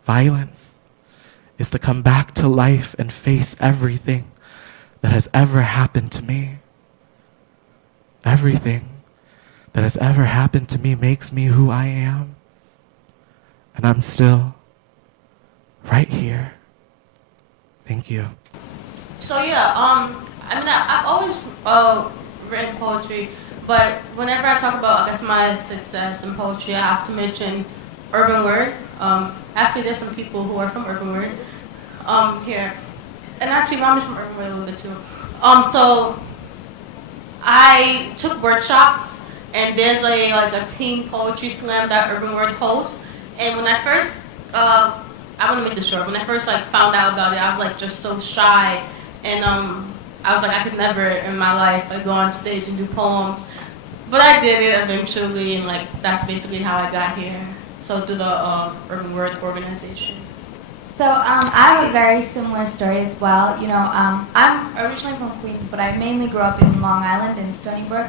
Violence is to come back to life and face everything that has ever happened to me. Everything that has ever happened to me makes me who I am. And I'm still right here. Thank you. So yeah, I've always written poetry, but whenever I talk about, I guess, my success in poetry, I have to mention Urban Word. Actually, there's some people who are from Urban Word here, and actually, Ramia's from Urban Word a little bit too. So I took workshops, and there's a teen poetry slam that Urban Word hosts. And when I first, I want to make this short. When I first found out about it, I was just so shy, and I was I could never in my life go on stage and do poems. But I did it eventually, and that's basically how I got here. So through the Urban Word organization. So I have a very similar story as well. You know, I'm originally from Queens, but I mainly grew up in Long Island in Stony Brook,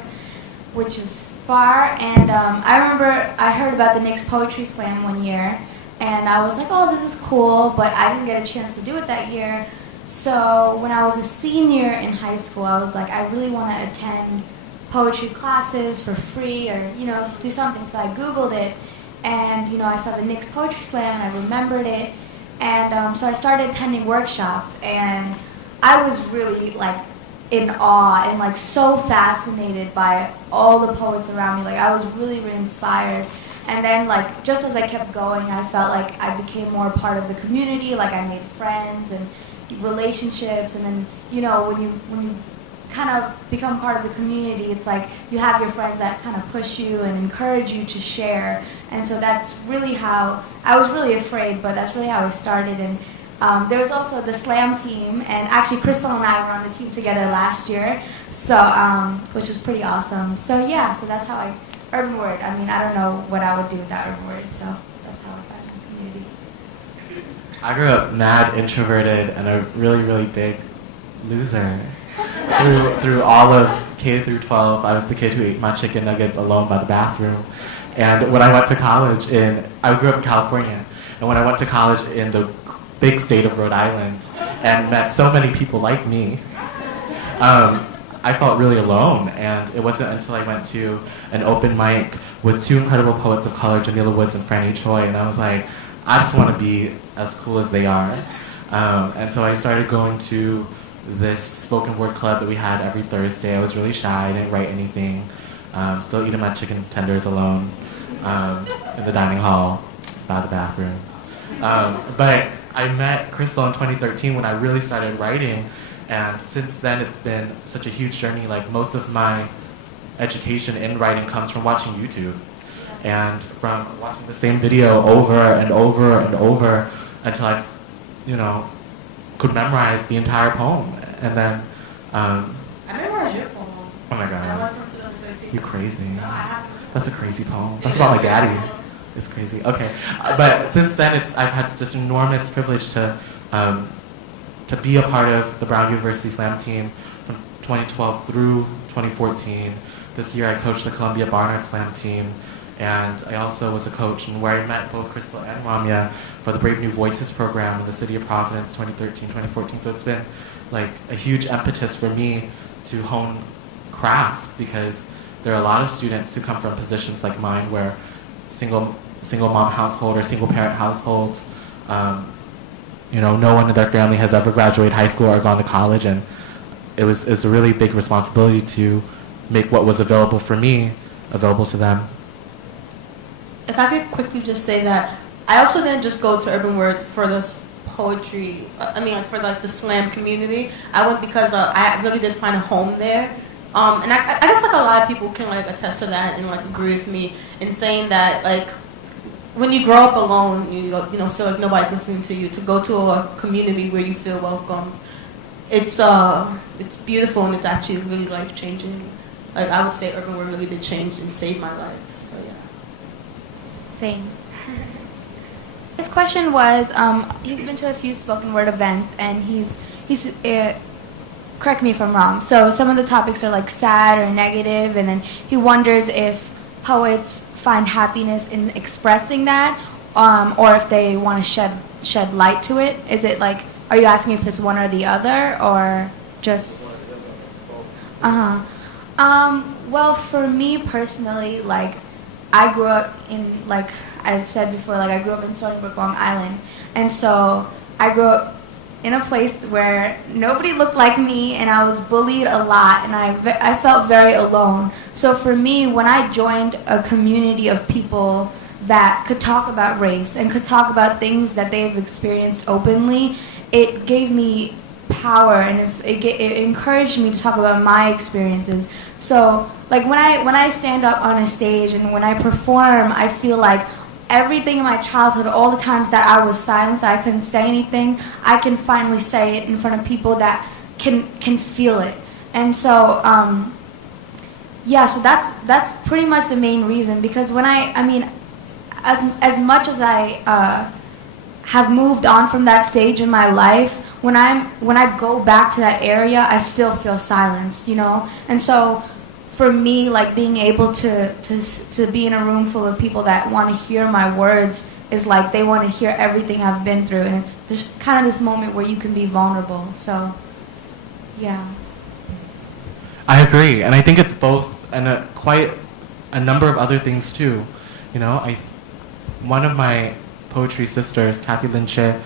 which is far. And I remember I heard about the Knicks Poetry Slam one year, and I was like, oh, this is cool, but I didn't get a chance to do it that year. So when I was a senior in high school, I was like, I really want to attend poetry classes for free, or do something. So I Googled it, and I saw the Knicks Poetry Slam, and I remembered it. And so I started attending workshops, and I was really in awe and so fascinated by all the poets around me. I was really, really inspired. And then just as I kept going, I felt like I became more part of the community. I made friends and relationships, and then when you kind of become part of the community, it's you have your friends that kind of push you and encourage you to share. And so that's really how, I was really afraid, but that's really how I started. And there was also the slam team, and actually Crystal and I were on the team together last year, so which was pretty awesome. So yeah, so that's how Urban Word. I mean, I don't know what I would do without Urban Word, so that's how I found the community. I grew up mad introverted and a really, really big loser. Through all of K through 12, I was the kid who ate my chicken nuggets alone by the bathroom. And when I went to college I grew up in California, and when I went to college in the big state of Rhode Island and met so many people like me, I felt really alone. And it wasn't until I went to an open mic with two incredible poets of color, Jamila Woods and Franny Choi, and I was like, I just want to be as cool as they are. And so I started going to this spoken word club that we had every Thursday. I was really shy, I didn't write anything, still eating my chicken tenders alone in the dining hall by the bathroom. But I met Crystal in 2013 when I really started writing, and since then it's been such a huge journey. Most of my education in writing comes from watching YouTube, and from watching the same video over and over and over until I, could memorize the entire poem. And then I memorized your poem. Oh my god. I went from 2013. You crazy. No, I haven't. That's a crazy poem. That's about my daddy. It's crazy. Okay, but since then, I've had this enormous privilege to be a part of the Brown University Slam team from 2012 through 2014. This year, I coached the Columbia Barnard Slam team, and I also was a coach, and where I met both Crystal and Ramya for the Brave New Voices program in the city of Providence, 2013, 2014. So it's been like a huge impetus for me to hone craft, because there are a lot of students who come from positions like mine where single mom household or single parent households, no one in their family has ever graduated high school or gone to college, and it was a really big responsibility to make what was available for me available to them. If I could quickly just say that I also didn't just go to Urban Word for this poetry, for like the slam community. I went because I really did find a home there. And I guess like a lot of people can like attest to that and like agree with me in saying that like when you grow up alone, you feel like nobody's listening to you. To go to a community where you feel welcome, it's beautiful, and it's actually really life changing. Like I would say, Urban Word really did change and save my life. So yeah. Same. His question was, he's been to a few spoken word events, and he's correct me if I'm wrong. So some of the topics are like sad or negative, and then he wonders if poets find happiness in expressing that, or if they want to shed light to it. Is it like, are you asking if it's one or the other, or just? Well, for me personally, like I grew up in, like I've said before, like I grew up in Stony Brook, Long Island, and so I grew up in a place where nobody looked like me, and I was bullied a lot, and I felt very alone. So for me, when I joined a community of people that could talk about race and could talk about things that they've experienced openly, it gave me power, and it encouraged me to talk about my experiences. So like when I stand up on a stage and when I perform, I feel like everything in my childhood, all the times that I was silenced, that I couldn't say anything, I can finally say it in front of people that can feel it. And so so that's pretty much the main reason, because when as much as I have moved on from that stage in my life, when I go back to that area, I still feel silenced, And so for me, like being able to be in a room full of people that want to hear my words is like they want to hear everything I've been through, and it's just kind of this moment where you can be vulnerable. So, yeah. I agree, and I think it's both, and quite a number of other things too. One of my poetry sisters, Kathy Lynche,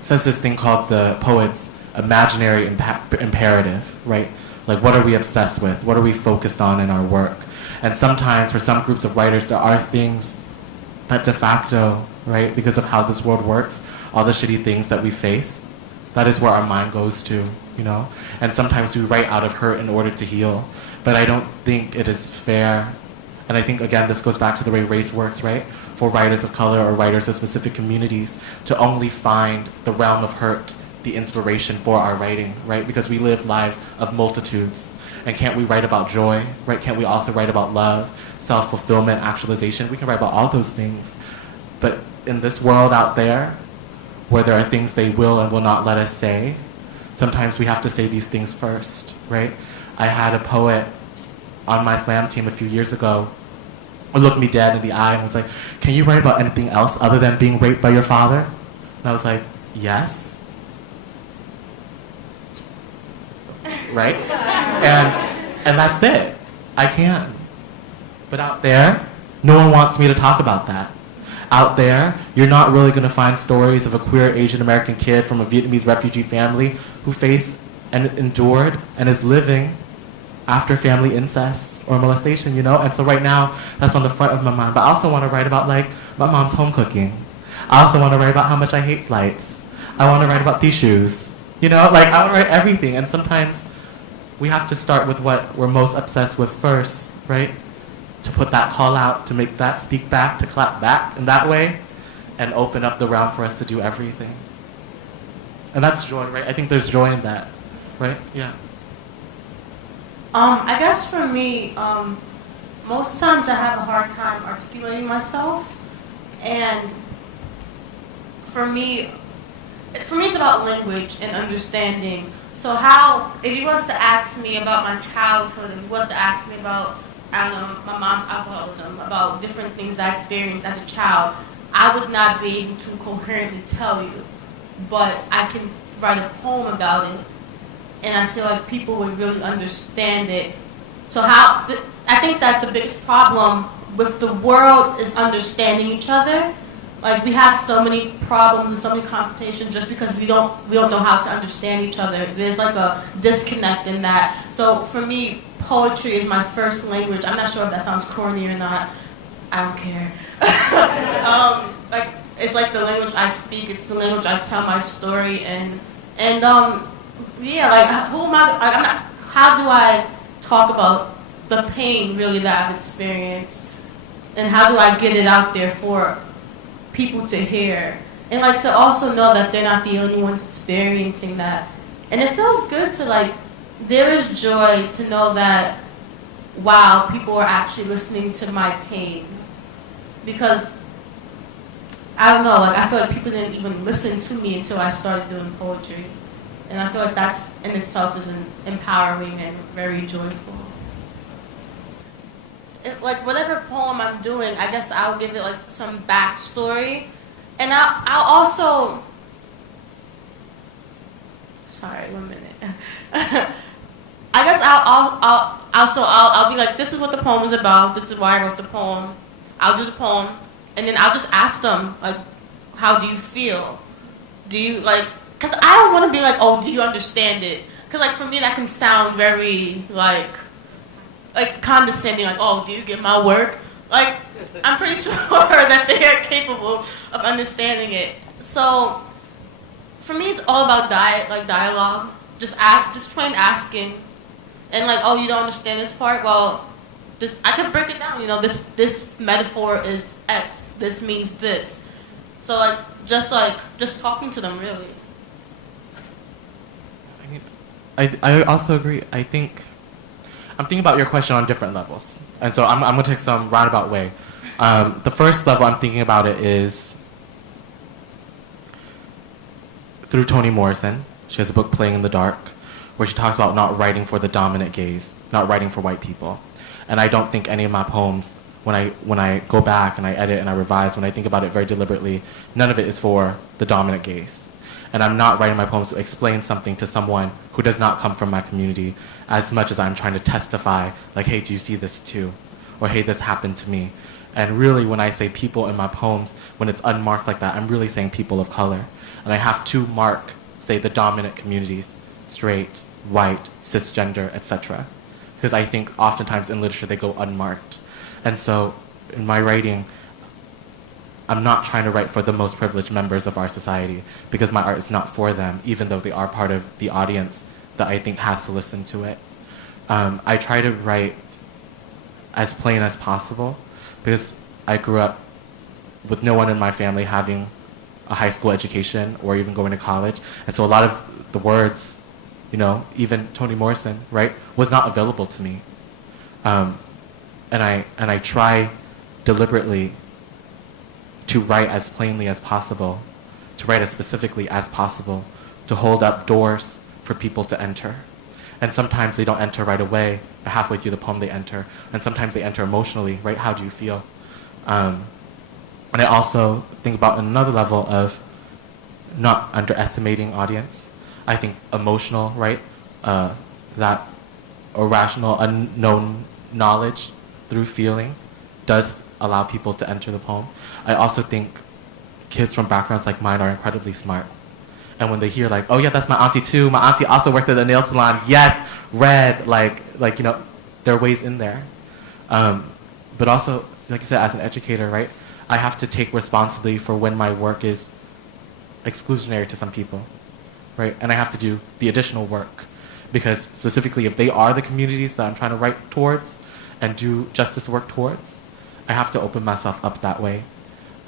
says this thing called the poet's imaginary imperative, right? Like, what are we obsessed with? What are we focused on in our work? And sometimes, for some groups of writers, there are things that de facto, right, because of how this world works, all the shitty things that we face, that is where our mind goes to, And sometimes we write out of hurt in order to heal. But I don't think it is fair, and I think, again, this goes back to the way race works, right? For writers of color or writers of specific communities to only find the realm of hurt the inspiration for our writing, right? Because we live lives of multitudes. And can't we write about joy, right? Can't we also write about love, self-fulfillment, actualization? We can write about all those things. But in this world out there, where there are things they will and will not let us say, sometimes we have to say these things first, right? I had a poet on my slam team a few years ago who looked me dead in the eye and was like, can you write about anything else other than being raped by your father? And I was like, yes. Right? And that's it. I can. But out there, no one wants me to talk about that. Out there, you're not really going to find stories of a queer Asian American kid from a Vietnamese refugee family who faced and endured and is living after family incest or molestation, And so right now, that's on the front of my mind. But I also want to write about, like, my mom's home cooking. I also want to write about how much I hate flights. I want to write about these shoes. I want to write everything. And sometimes we have to start with what we're most obsessed with first, right? To put that call out, to make that speak back, to clap back in that way, and open up the realm for us to do everything. And that's joy, right? I think there's joy in that, right? Yeah. I guess for me, most times I have a hard time articulating myself, and for me it's about language and understanding. So how, if he was to ask me about my childhood, if he was to ask me about, I don't know, my mom's alcoholism, about different things I experienced as a child, I would not be able to coherently tell you, but I can write a poem about it, and I feel like people would really understand it. So I think that the biggest problem with the world is understanding each other. Like, we have so many problems and so many confrontations just because we don't know how to understand each other. There's like a disconnect in that. So for me, poetry is my first language. I'm not sure if that sounds corny or not. I don't care. Like, it's like the language I speak. It's the language I tell my story. And yeah, like, how do I talk about the pain really that I've experienced? And how do I get it out there for people to hear, and like to also know that they're not the only ones experiencing that. And it feels good to, like, there is joy to know that, wow, people are actually listening to my pain, because I don't know, like, I feel like people didn't even listen to me until I started doing poetry, and I feel like that's in itself is empowering and very joyful. Like, whatever poem I'm doing, I guess I'll give it like some backstory, and I'll also. Sorry, 1 minute. I guess I'll be like, this is what the poem is about. This is why I wrote the poem. I'll do the poem, and then I'll just ask them, like, how do you feel? Do you like? Because I don't want to be like, oh, do you understand it? Because, like, for me that can sound very like condescending, like, oh, do you get my work? Like, I'm pretty sure that they are capable of understanding it. So, for me, it's all about dialogue. Just plain asking, and like, oh, you don't understand this part? Well, I could break it down. You know, this metaphor is X. This means this. So, just talking to them, really. I also agree. I'm thinking about your question on different levels. And so I'm going to take some roundabout way. The first level I'm thinking about it is through Toni Morrison. She has a book, Playing in the Dark, where she talks about not writing for the dominant gaze, not writing for white people. And I don't think any of my poems, when I go back and I edit and I revise, when I think about it very deliberately, none of it is for the dominant gaze. And I'm not writing my poems to explain something to someone who does not come from my community, as much as I'm trying to testify, like, hey, do you see this too? Or, hey, this happened to me. And really, when I say people in my poems, when it's unmarked like that, I'm really saying people of color. And I have to mark, say, the dominant communities, straight, white, cisgender, etc. Because I think oftentimes in literature they go unmarked. And so in my writing, I'm not trying to write for the most privileged members of our society, because my art is not for them, even though they are part of the audience that I think has to listen to it. I try to write as plain as possible, because I grew up with no one in my family having a high school education or even going to college. And so a lot of the words, you know, even Toni Morrison, right, was not available to me. And I try deliberately to write as plainly as possible, to write as specifically as possible, to hold up doors for people to enter. And sometimes they don't enter right away, but halfway through the poem they enter. And sometimes they enter emotionally, right? How do you feel? And I also think about another level of not underestimating audience. I think emotional, right? That irrational, unknown knowledge through feeling does allow people to enter the poem. I also think kids from backgrounds like mine are incredibly smart. And when they hear, like, oh yeah, that's my auntie too. My auntie also worked at a nail salon. Yes, red, like you know, there are ways in there. But also, like you said, as an educator, right, I have to take responsibility for when my work is exclusionary to some people, right? And I have to do the additional work, because specifically if they are the communities that I'm trying to write towards and do justice work towards, I have to open myself up that way.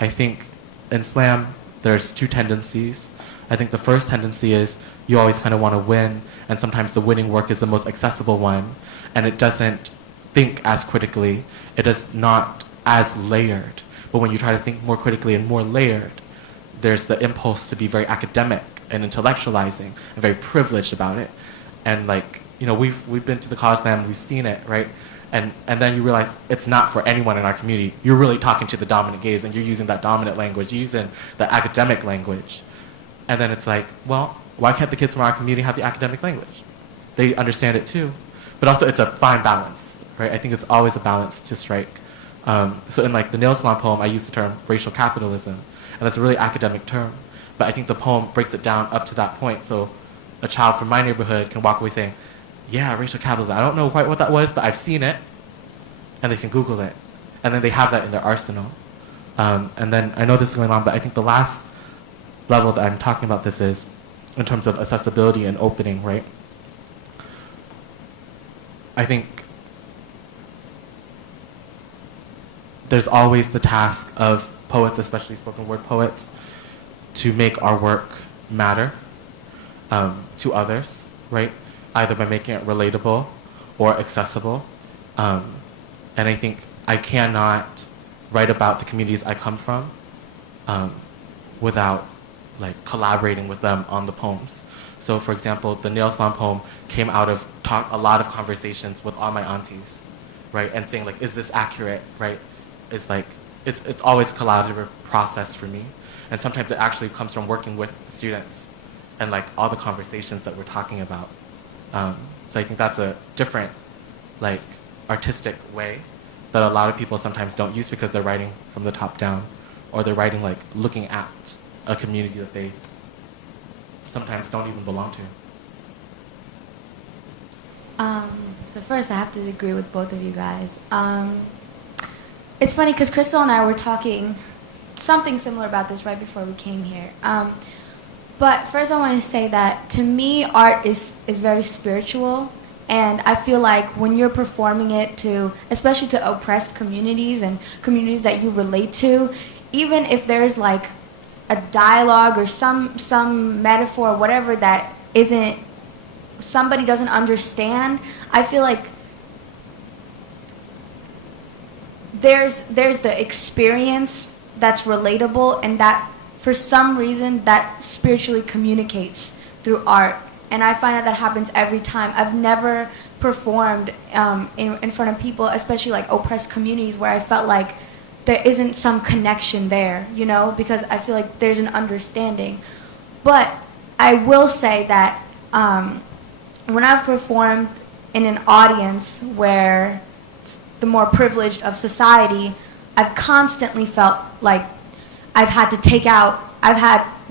I think in slam, there's two tendencies. I think the first tendency is you always kind of want to win, and sometimes the winning work is the most accessible one, and it doesn't think as critically. It is not as layered. But when you try to think more critically and more layered, there's the impulse to be very academic and intellectualizing and very privileged about it. And like, you know, we've been to the college land, we've seen it, right? And then you realize it's not for anyone in our community. You're really talking to the dominant gaze, and you're using that dominant language, you're using the academic language. And then it's like, well, why can't the kids from our community have the academic language? They understand it too. But also it's a fine balance, right? I think it's always a balance to strike. So in like the nail salon poem, I use the term racial capitalism, and that's a really academic term. But I think the poem breaks it down up to that point. So a child from my neighborhood can walk away saying, yeah, racial capitalism, I don't know quite what that was, but I've seen it, and they can Google it. And then they have that in their arsenal. And then I know this is going on, but I think the last level that I'm talking about this is in terms of accessibility and opening, right? I think there's always the task of poets, especially spoken word poets, to make our work matter to others, right? Either by making it relatable or accessible. And I think I cannot write about the communities I come from without like collaborating with them on the poems. So for example, the nail salon poem came out of a lot of conversations with all my aunties, right? And saying like, is this accurate, right? It's like, it's always a collaborative process for me. And sometimes it actually comes from working with students and like all the conversations that we're talking about. So I think that's a different like artistic way that a lot of people sometimes don't use because they're writing from the top down, or they're writing like looking at a community that they sometimes don't even belong to. So first I have to agree with both of you guys. It's funny because Crystal and I were talking something similar about this right before we came here. But first I want to say that to me art is very spiritual, and I feel like when you're performing it to, especially to oppressed communities and communities that you relate to, even if there's like a dialogue or some metaphor or whatever that isn't, somebody doesn't understand, I feel like there's the experience that's relatable, and that for some reason that spiritually communicates through art. And I find that happens every time. I've never performed in front of people, especially like oppressed communities, where I felt like there isn't some connection there, you know, because I feel like there's an understanding. But I will say that when I've performed in an audience where it's the more privileged of society, I've constantly felt like I've had to take out,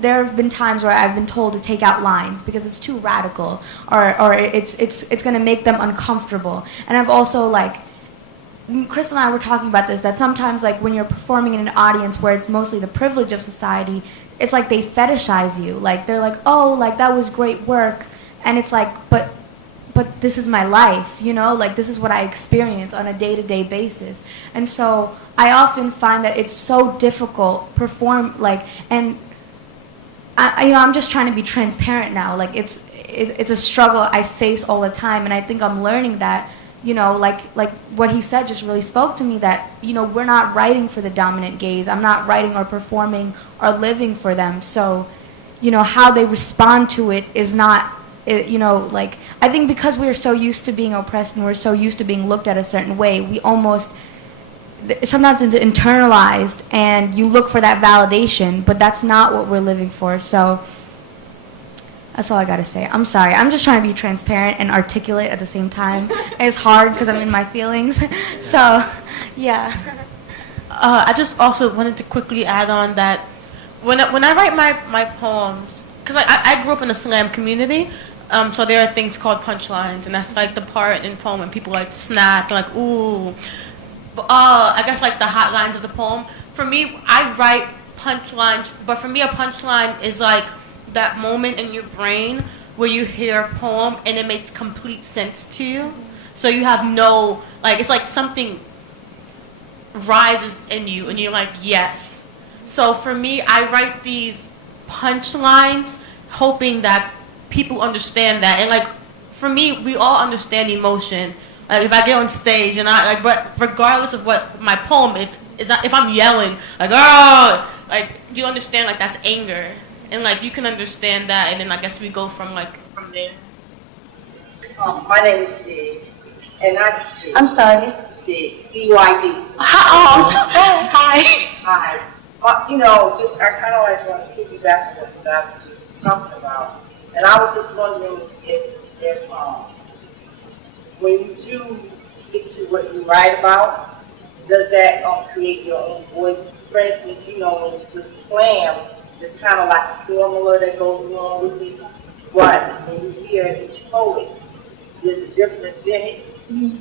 there have been times where I've been told to take out lines because it's too radical, or it's going to make them uncomfortable. And I've also, like, Crystal and I were talking about this, that sometimes like when you're performing in an audience where it's mostly the privilege of society, it's like they fetishize you. Like they're like, oh, like that was great work. And it's like, but this is my life, you know, like this is what I experience on a day-to-day basis. And so I often find that it's so difficult perform, like, and I'm just trying to be transparent now. Like it's a struggle I face all the time, and I think I'm learning that, you know, like what he said just really spoke to me, that, you know, we're not writing for the dominant gaze. I'm not writing or performing or living for them. So, you know, how they respond to it is not, you know, like, I think because we're so used to being oppressed and we're so used to being looked at a certain way, we almost, sometimes it's internalized and you look for that validation, but that's not what we're living for. So that's all I gotta say. I'm sorry. I'm just trying to be transparent and articulate at the same time. It's hard because I'm in my feelings. So, yeah. I just also wanted to quickly add on that when I write my poems, because I grew up in a slam community, so there are things called punchlines, and that's like the part in the poem when people like snap, and like, ooh. I guess like the hot lines of the poem. For me, I write punchlines, but for me a punchline is like that moment in your brain where you hear a poem and it makes complete sense to you. So you have no, like, it's like something rises in you and you're like, yes. So for me, I write these punchlines hoping that people understand that. And like, for me, we all understand emotion Like if I get on stage and but regardless of what my poem, if I'm yelling like oh, like you understand like that's anger, and like you can understand that, and then I guess we go from there. My name is Sid, and I'm sorry. Sid, C-Y-D. Hi. Hi. Just I kind of like want to piggyback on what I was talking about, and I was just wondering if when you do stick to what you write about, does that create your own voice? For instance, with slam, it's kind of like a formula that goes along with it, but when you hear each poet, there's a difference in it. You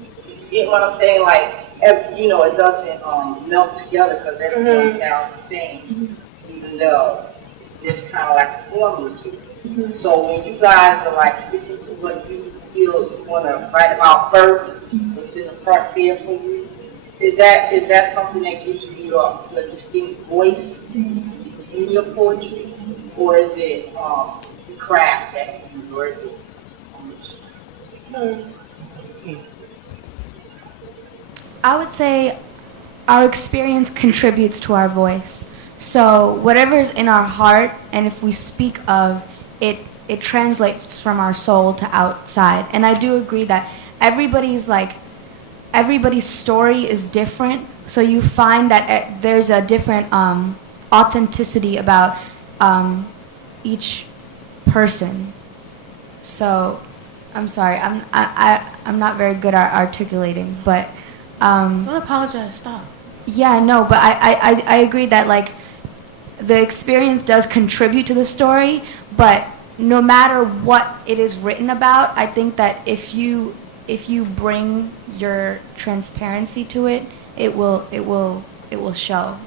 get what I'm saying? Like, it doesn't melt together because everyone sounds the same, even though there's kind of like a formula to it. So when you guys are like sticking to what you feel you want to write about first, what's in the front there for you, is that something that gives you your distinct voice in your poetry, or is it the craft that you use, or is it? I would say our experience contributes to our voice. So whatever's in our heart, and if we speak of it, it translates from our soul to outside. And I do agree that everybody's story is different. So you find that there's a different authenticity about each person. So I'm sorry, I'm not very good at articulating, but Don't apologize. Stop. yeah, no, but I agree that like the experience does contribute to the story, but no matter what it is written about, I think that if you bring your transparency to it, it will show,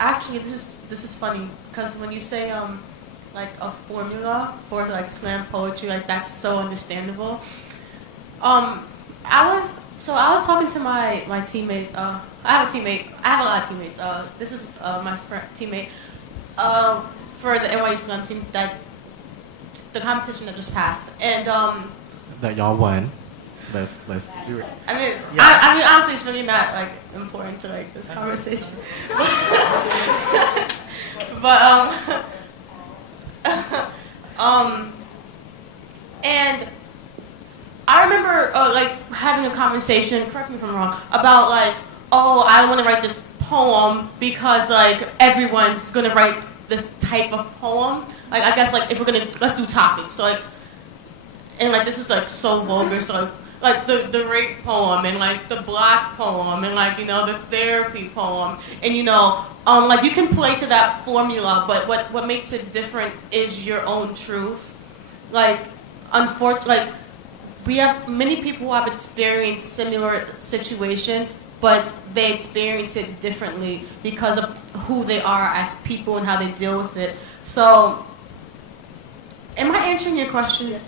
Actually, this is funny because when you say like a formula for like slam poetry, like that's so understandable. I was talking to my teammate. I have a teammate. I have a lot of teammates. This is my teammate for the NYC Slam team that the competition that just passed, and That y'all won. Let's do it. I mean, Yeah. I mean, honestly, it's really not like important to like this conversation. But and I remember like having a conversation. Correct me if I'm wrong. About like, oh, I want to write this poem because like everyone's gonna write this type of poem. Like I guess like if we're gonna let's do topics. So like, and like this is like so vulgar. So like the rape poem and like the black poem and like the therapy poem and like you can play to that formula, but what makes it different is your own truth. Like unfortunately, like we have many people who have experienced similar situations, but they experience it differently because of who they are as people and how they deal with it. So, am I answering your question?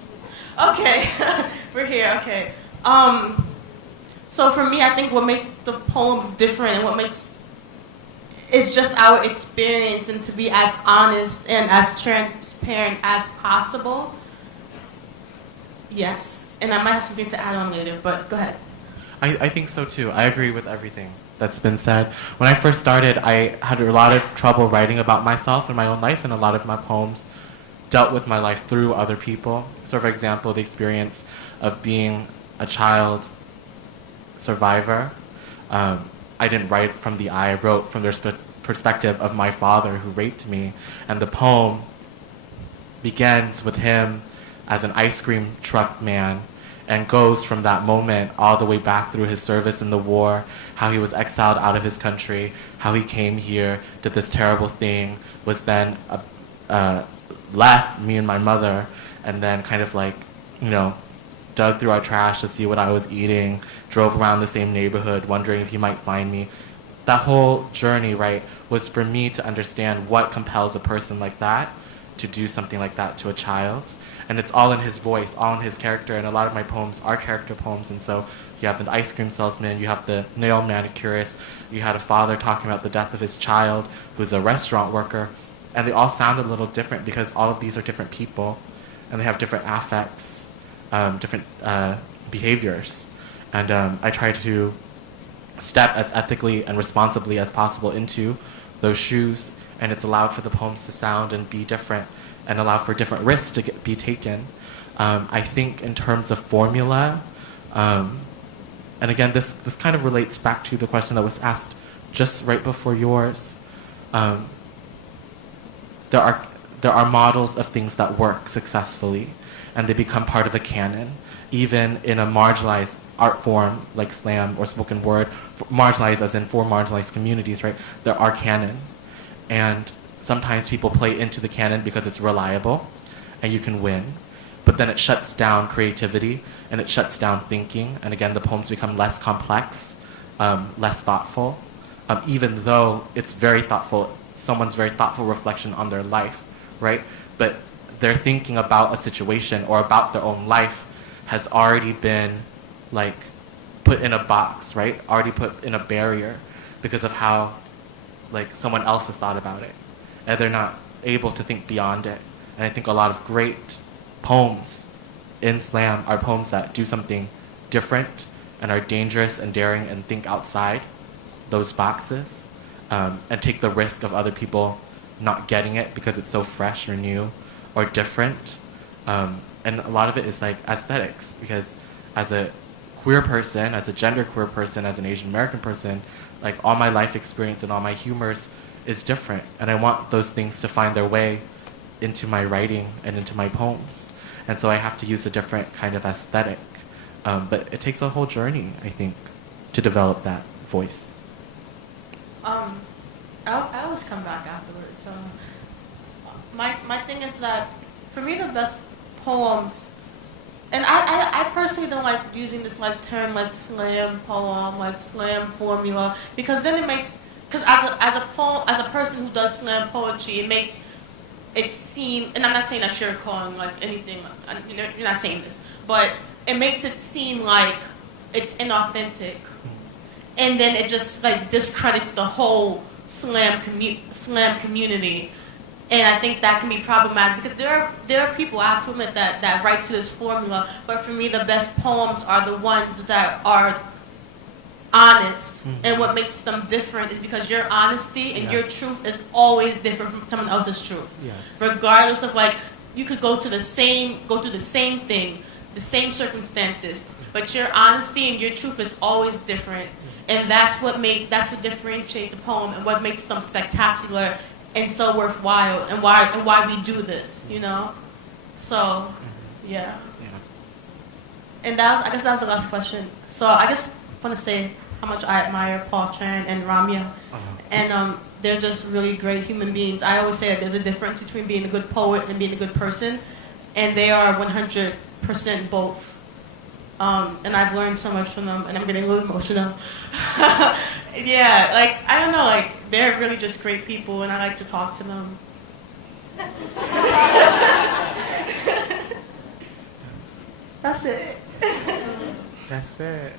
Okay, we're here. Okay. So for me, I think what makes the poems different and what makes is just our experience and to be as honest and as transparent as possible. Yes, and I might have something to add on later, but go ahead. I think so too. I agree with everything that's been said. When I first started, I had a lot of trouble writing about myself and my own life, and a lot of my poems dealt with my life through other people. So for example, the experience of being a child survivor. I didn't write from the I wrote from the perspective of my father who raped me, and the poem begins with him as an ice cream truck man and goes from that moment all the way back through his service in the war, how he was exiled out of his country, how he came here, did this terrible thing, was then left, me and my mother, and then kind of like, dug through our trash to see what I was eating, drove around the same neighborhood, wondering if he might find me. That whole journey, right, was for me to understand what compels a person like that to do something like that to a child. And it's all in his voice, all in his character, and a lot of my poems are character poems. And so you have the ice cream salesman, you have the nail manicurist, you had a father talking about the death of his child, who's a restaurant worker, and they all sound a little different because all of these are different people. and they have different affects, different behaviors. And I try to step as ethically and responsibly as possible into those shoes, and it's allowed for the poems to sound and be different and allow for different risks to be taken. I think in terms of formula, and again, this kind of relates back to the question that was asked just right before yours. There are models of things that work successfully, and they become part of a canon, even in a marginalized art form like slam or spoken word, marginalized as in for marginalized communities, right? There are canon, and sometimes people play into the canon because it's reliable, and you can win. But then it shuts down creativity, and it shuts down thinking, and again, the poems become less complex, less thoughtful, even though it's very thoughtful, someone's very thoughtful reflection on their life, right? But their thinking about a situation or about their own life has already been like put in a box, right? Already put in a barrier because of how like someone else has thought about it, and they're not able to think beyond it. And I think a lot of great poems in slam are poems that do something different and are dangerous and daring and think outside those boxes, and take the risk of other people not getting it because it's so fresh or new or different. And a lot of it is like aesthetics, because as a queer person, as a genderqueer person, as an Asian American person, like all my life experience and all my humors is different, and I want those things to find their way into my writing and into my poems. And so I have to use a different kind of aesthetic. But it takes a whole journey, I think, to develop that voice. I always come back afterwards. So my thing is that for me the best poems, and I personally don't like using this like term like slam poem, like slam formula, because then it makes, because as a person who does slam poetry, it makes it seem, and I'm not saying that you're calling like anything, you're not saying this, but it makes it seem like it's inauthentic, and then it just like discredits the whole slam community, and I think that can be problematic because there are people, I have to admit, that write to this formula, but for me the best poems are the ones that are honest, and what makes them different is because your honesty and your truth is always different from someone else's truth. Yes. Regardless of like, you could go through the same thing, the same circumstances, but your honesty and your truth is always different, and that's what differentiates the poem and what makes them spectacular and so worthwhile, and why we do this, you know. So, yeah. And I guess that was the last question. So I just want to say how much I admire Paul, Tran, and Ramya, and they're just really great human beings. I always say that there's a difference between being a good poet and being a good person, and they are 100% both. And I've learned so much from them, and I'm getting a little emotional. Yeah, like, I don't know, like, they're really just great people, and I like to talk to them. That's it. That's it.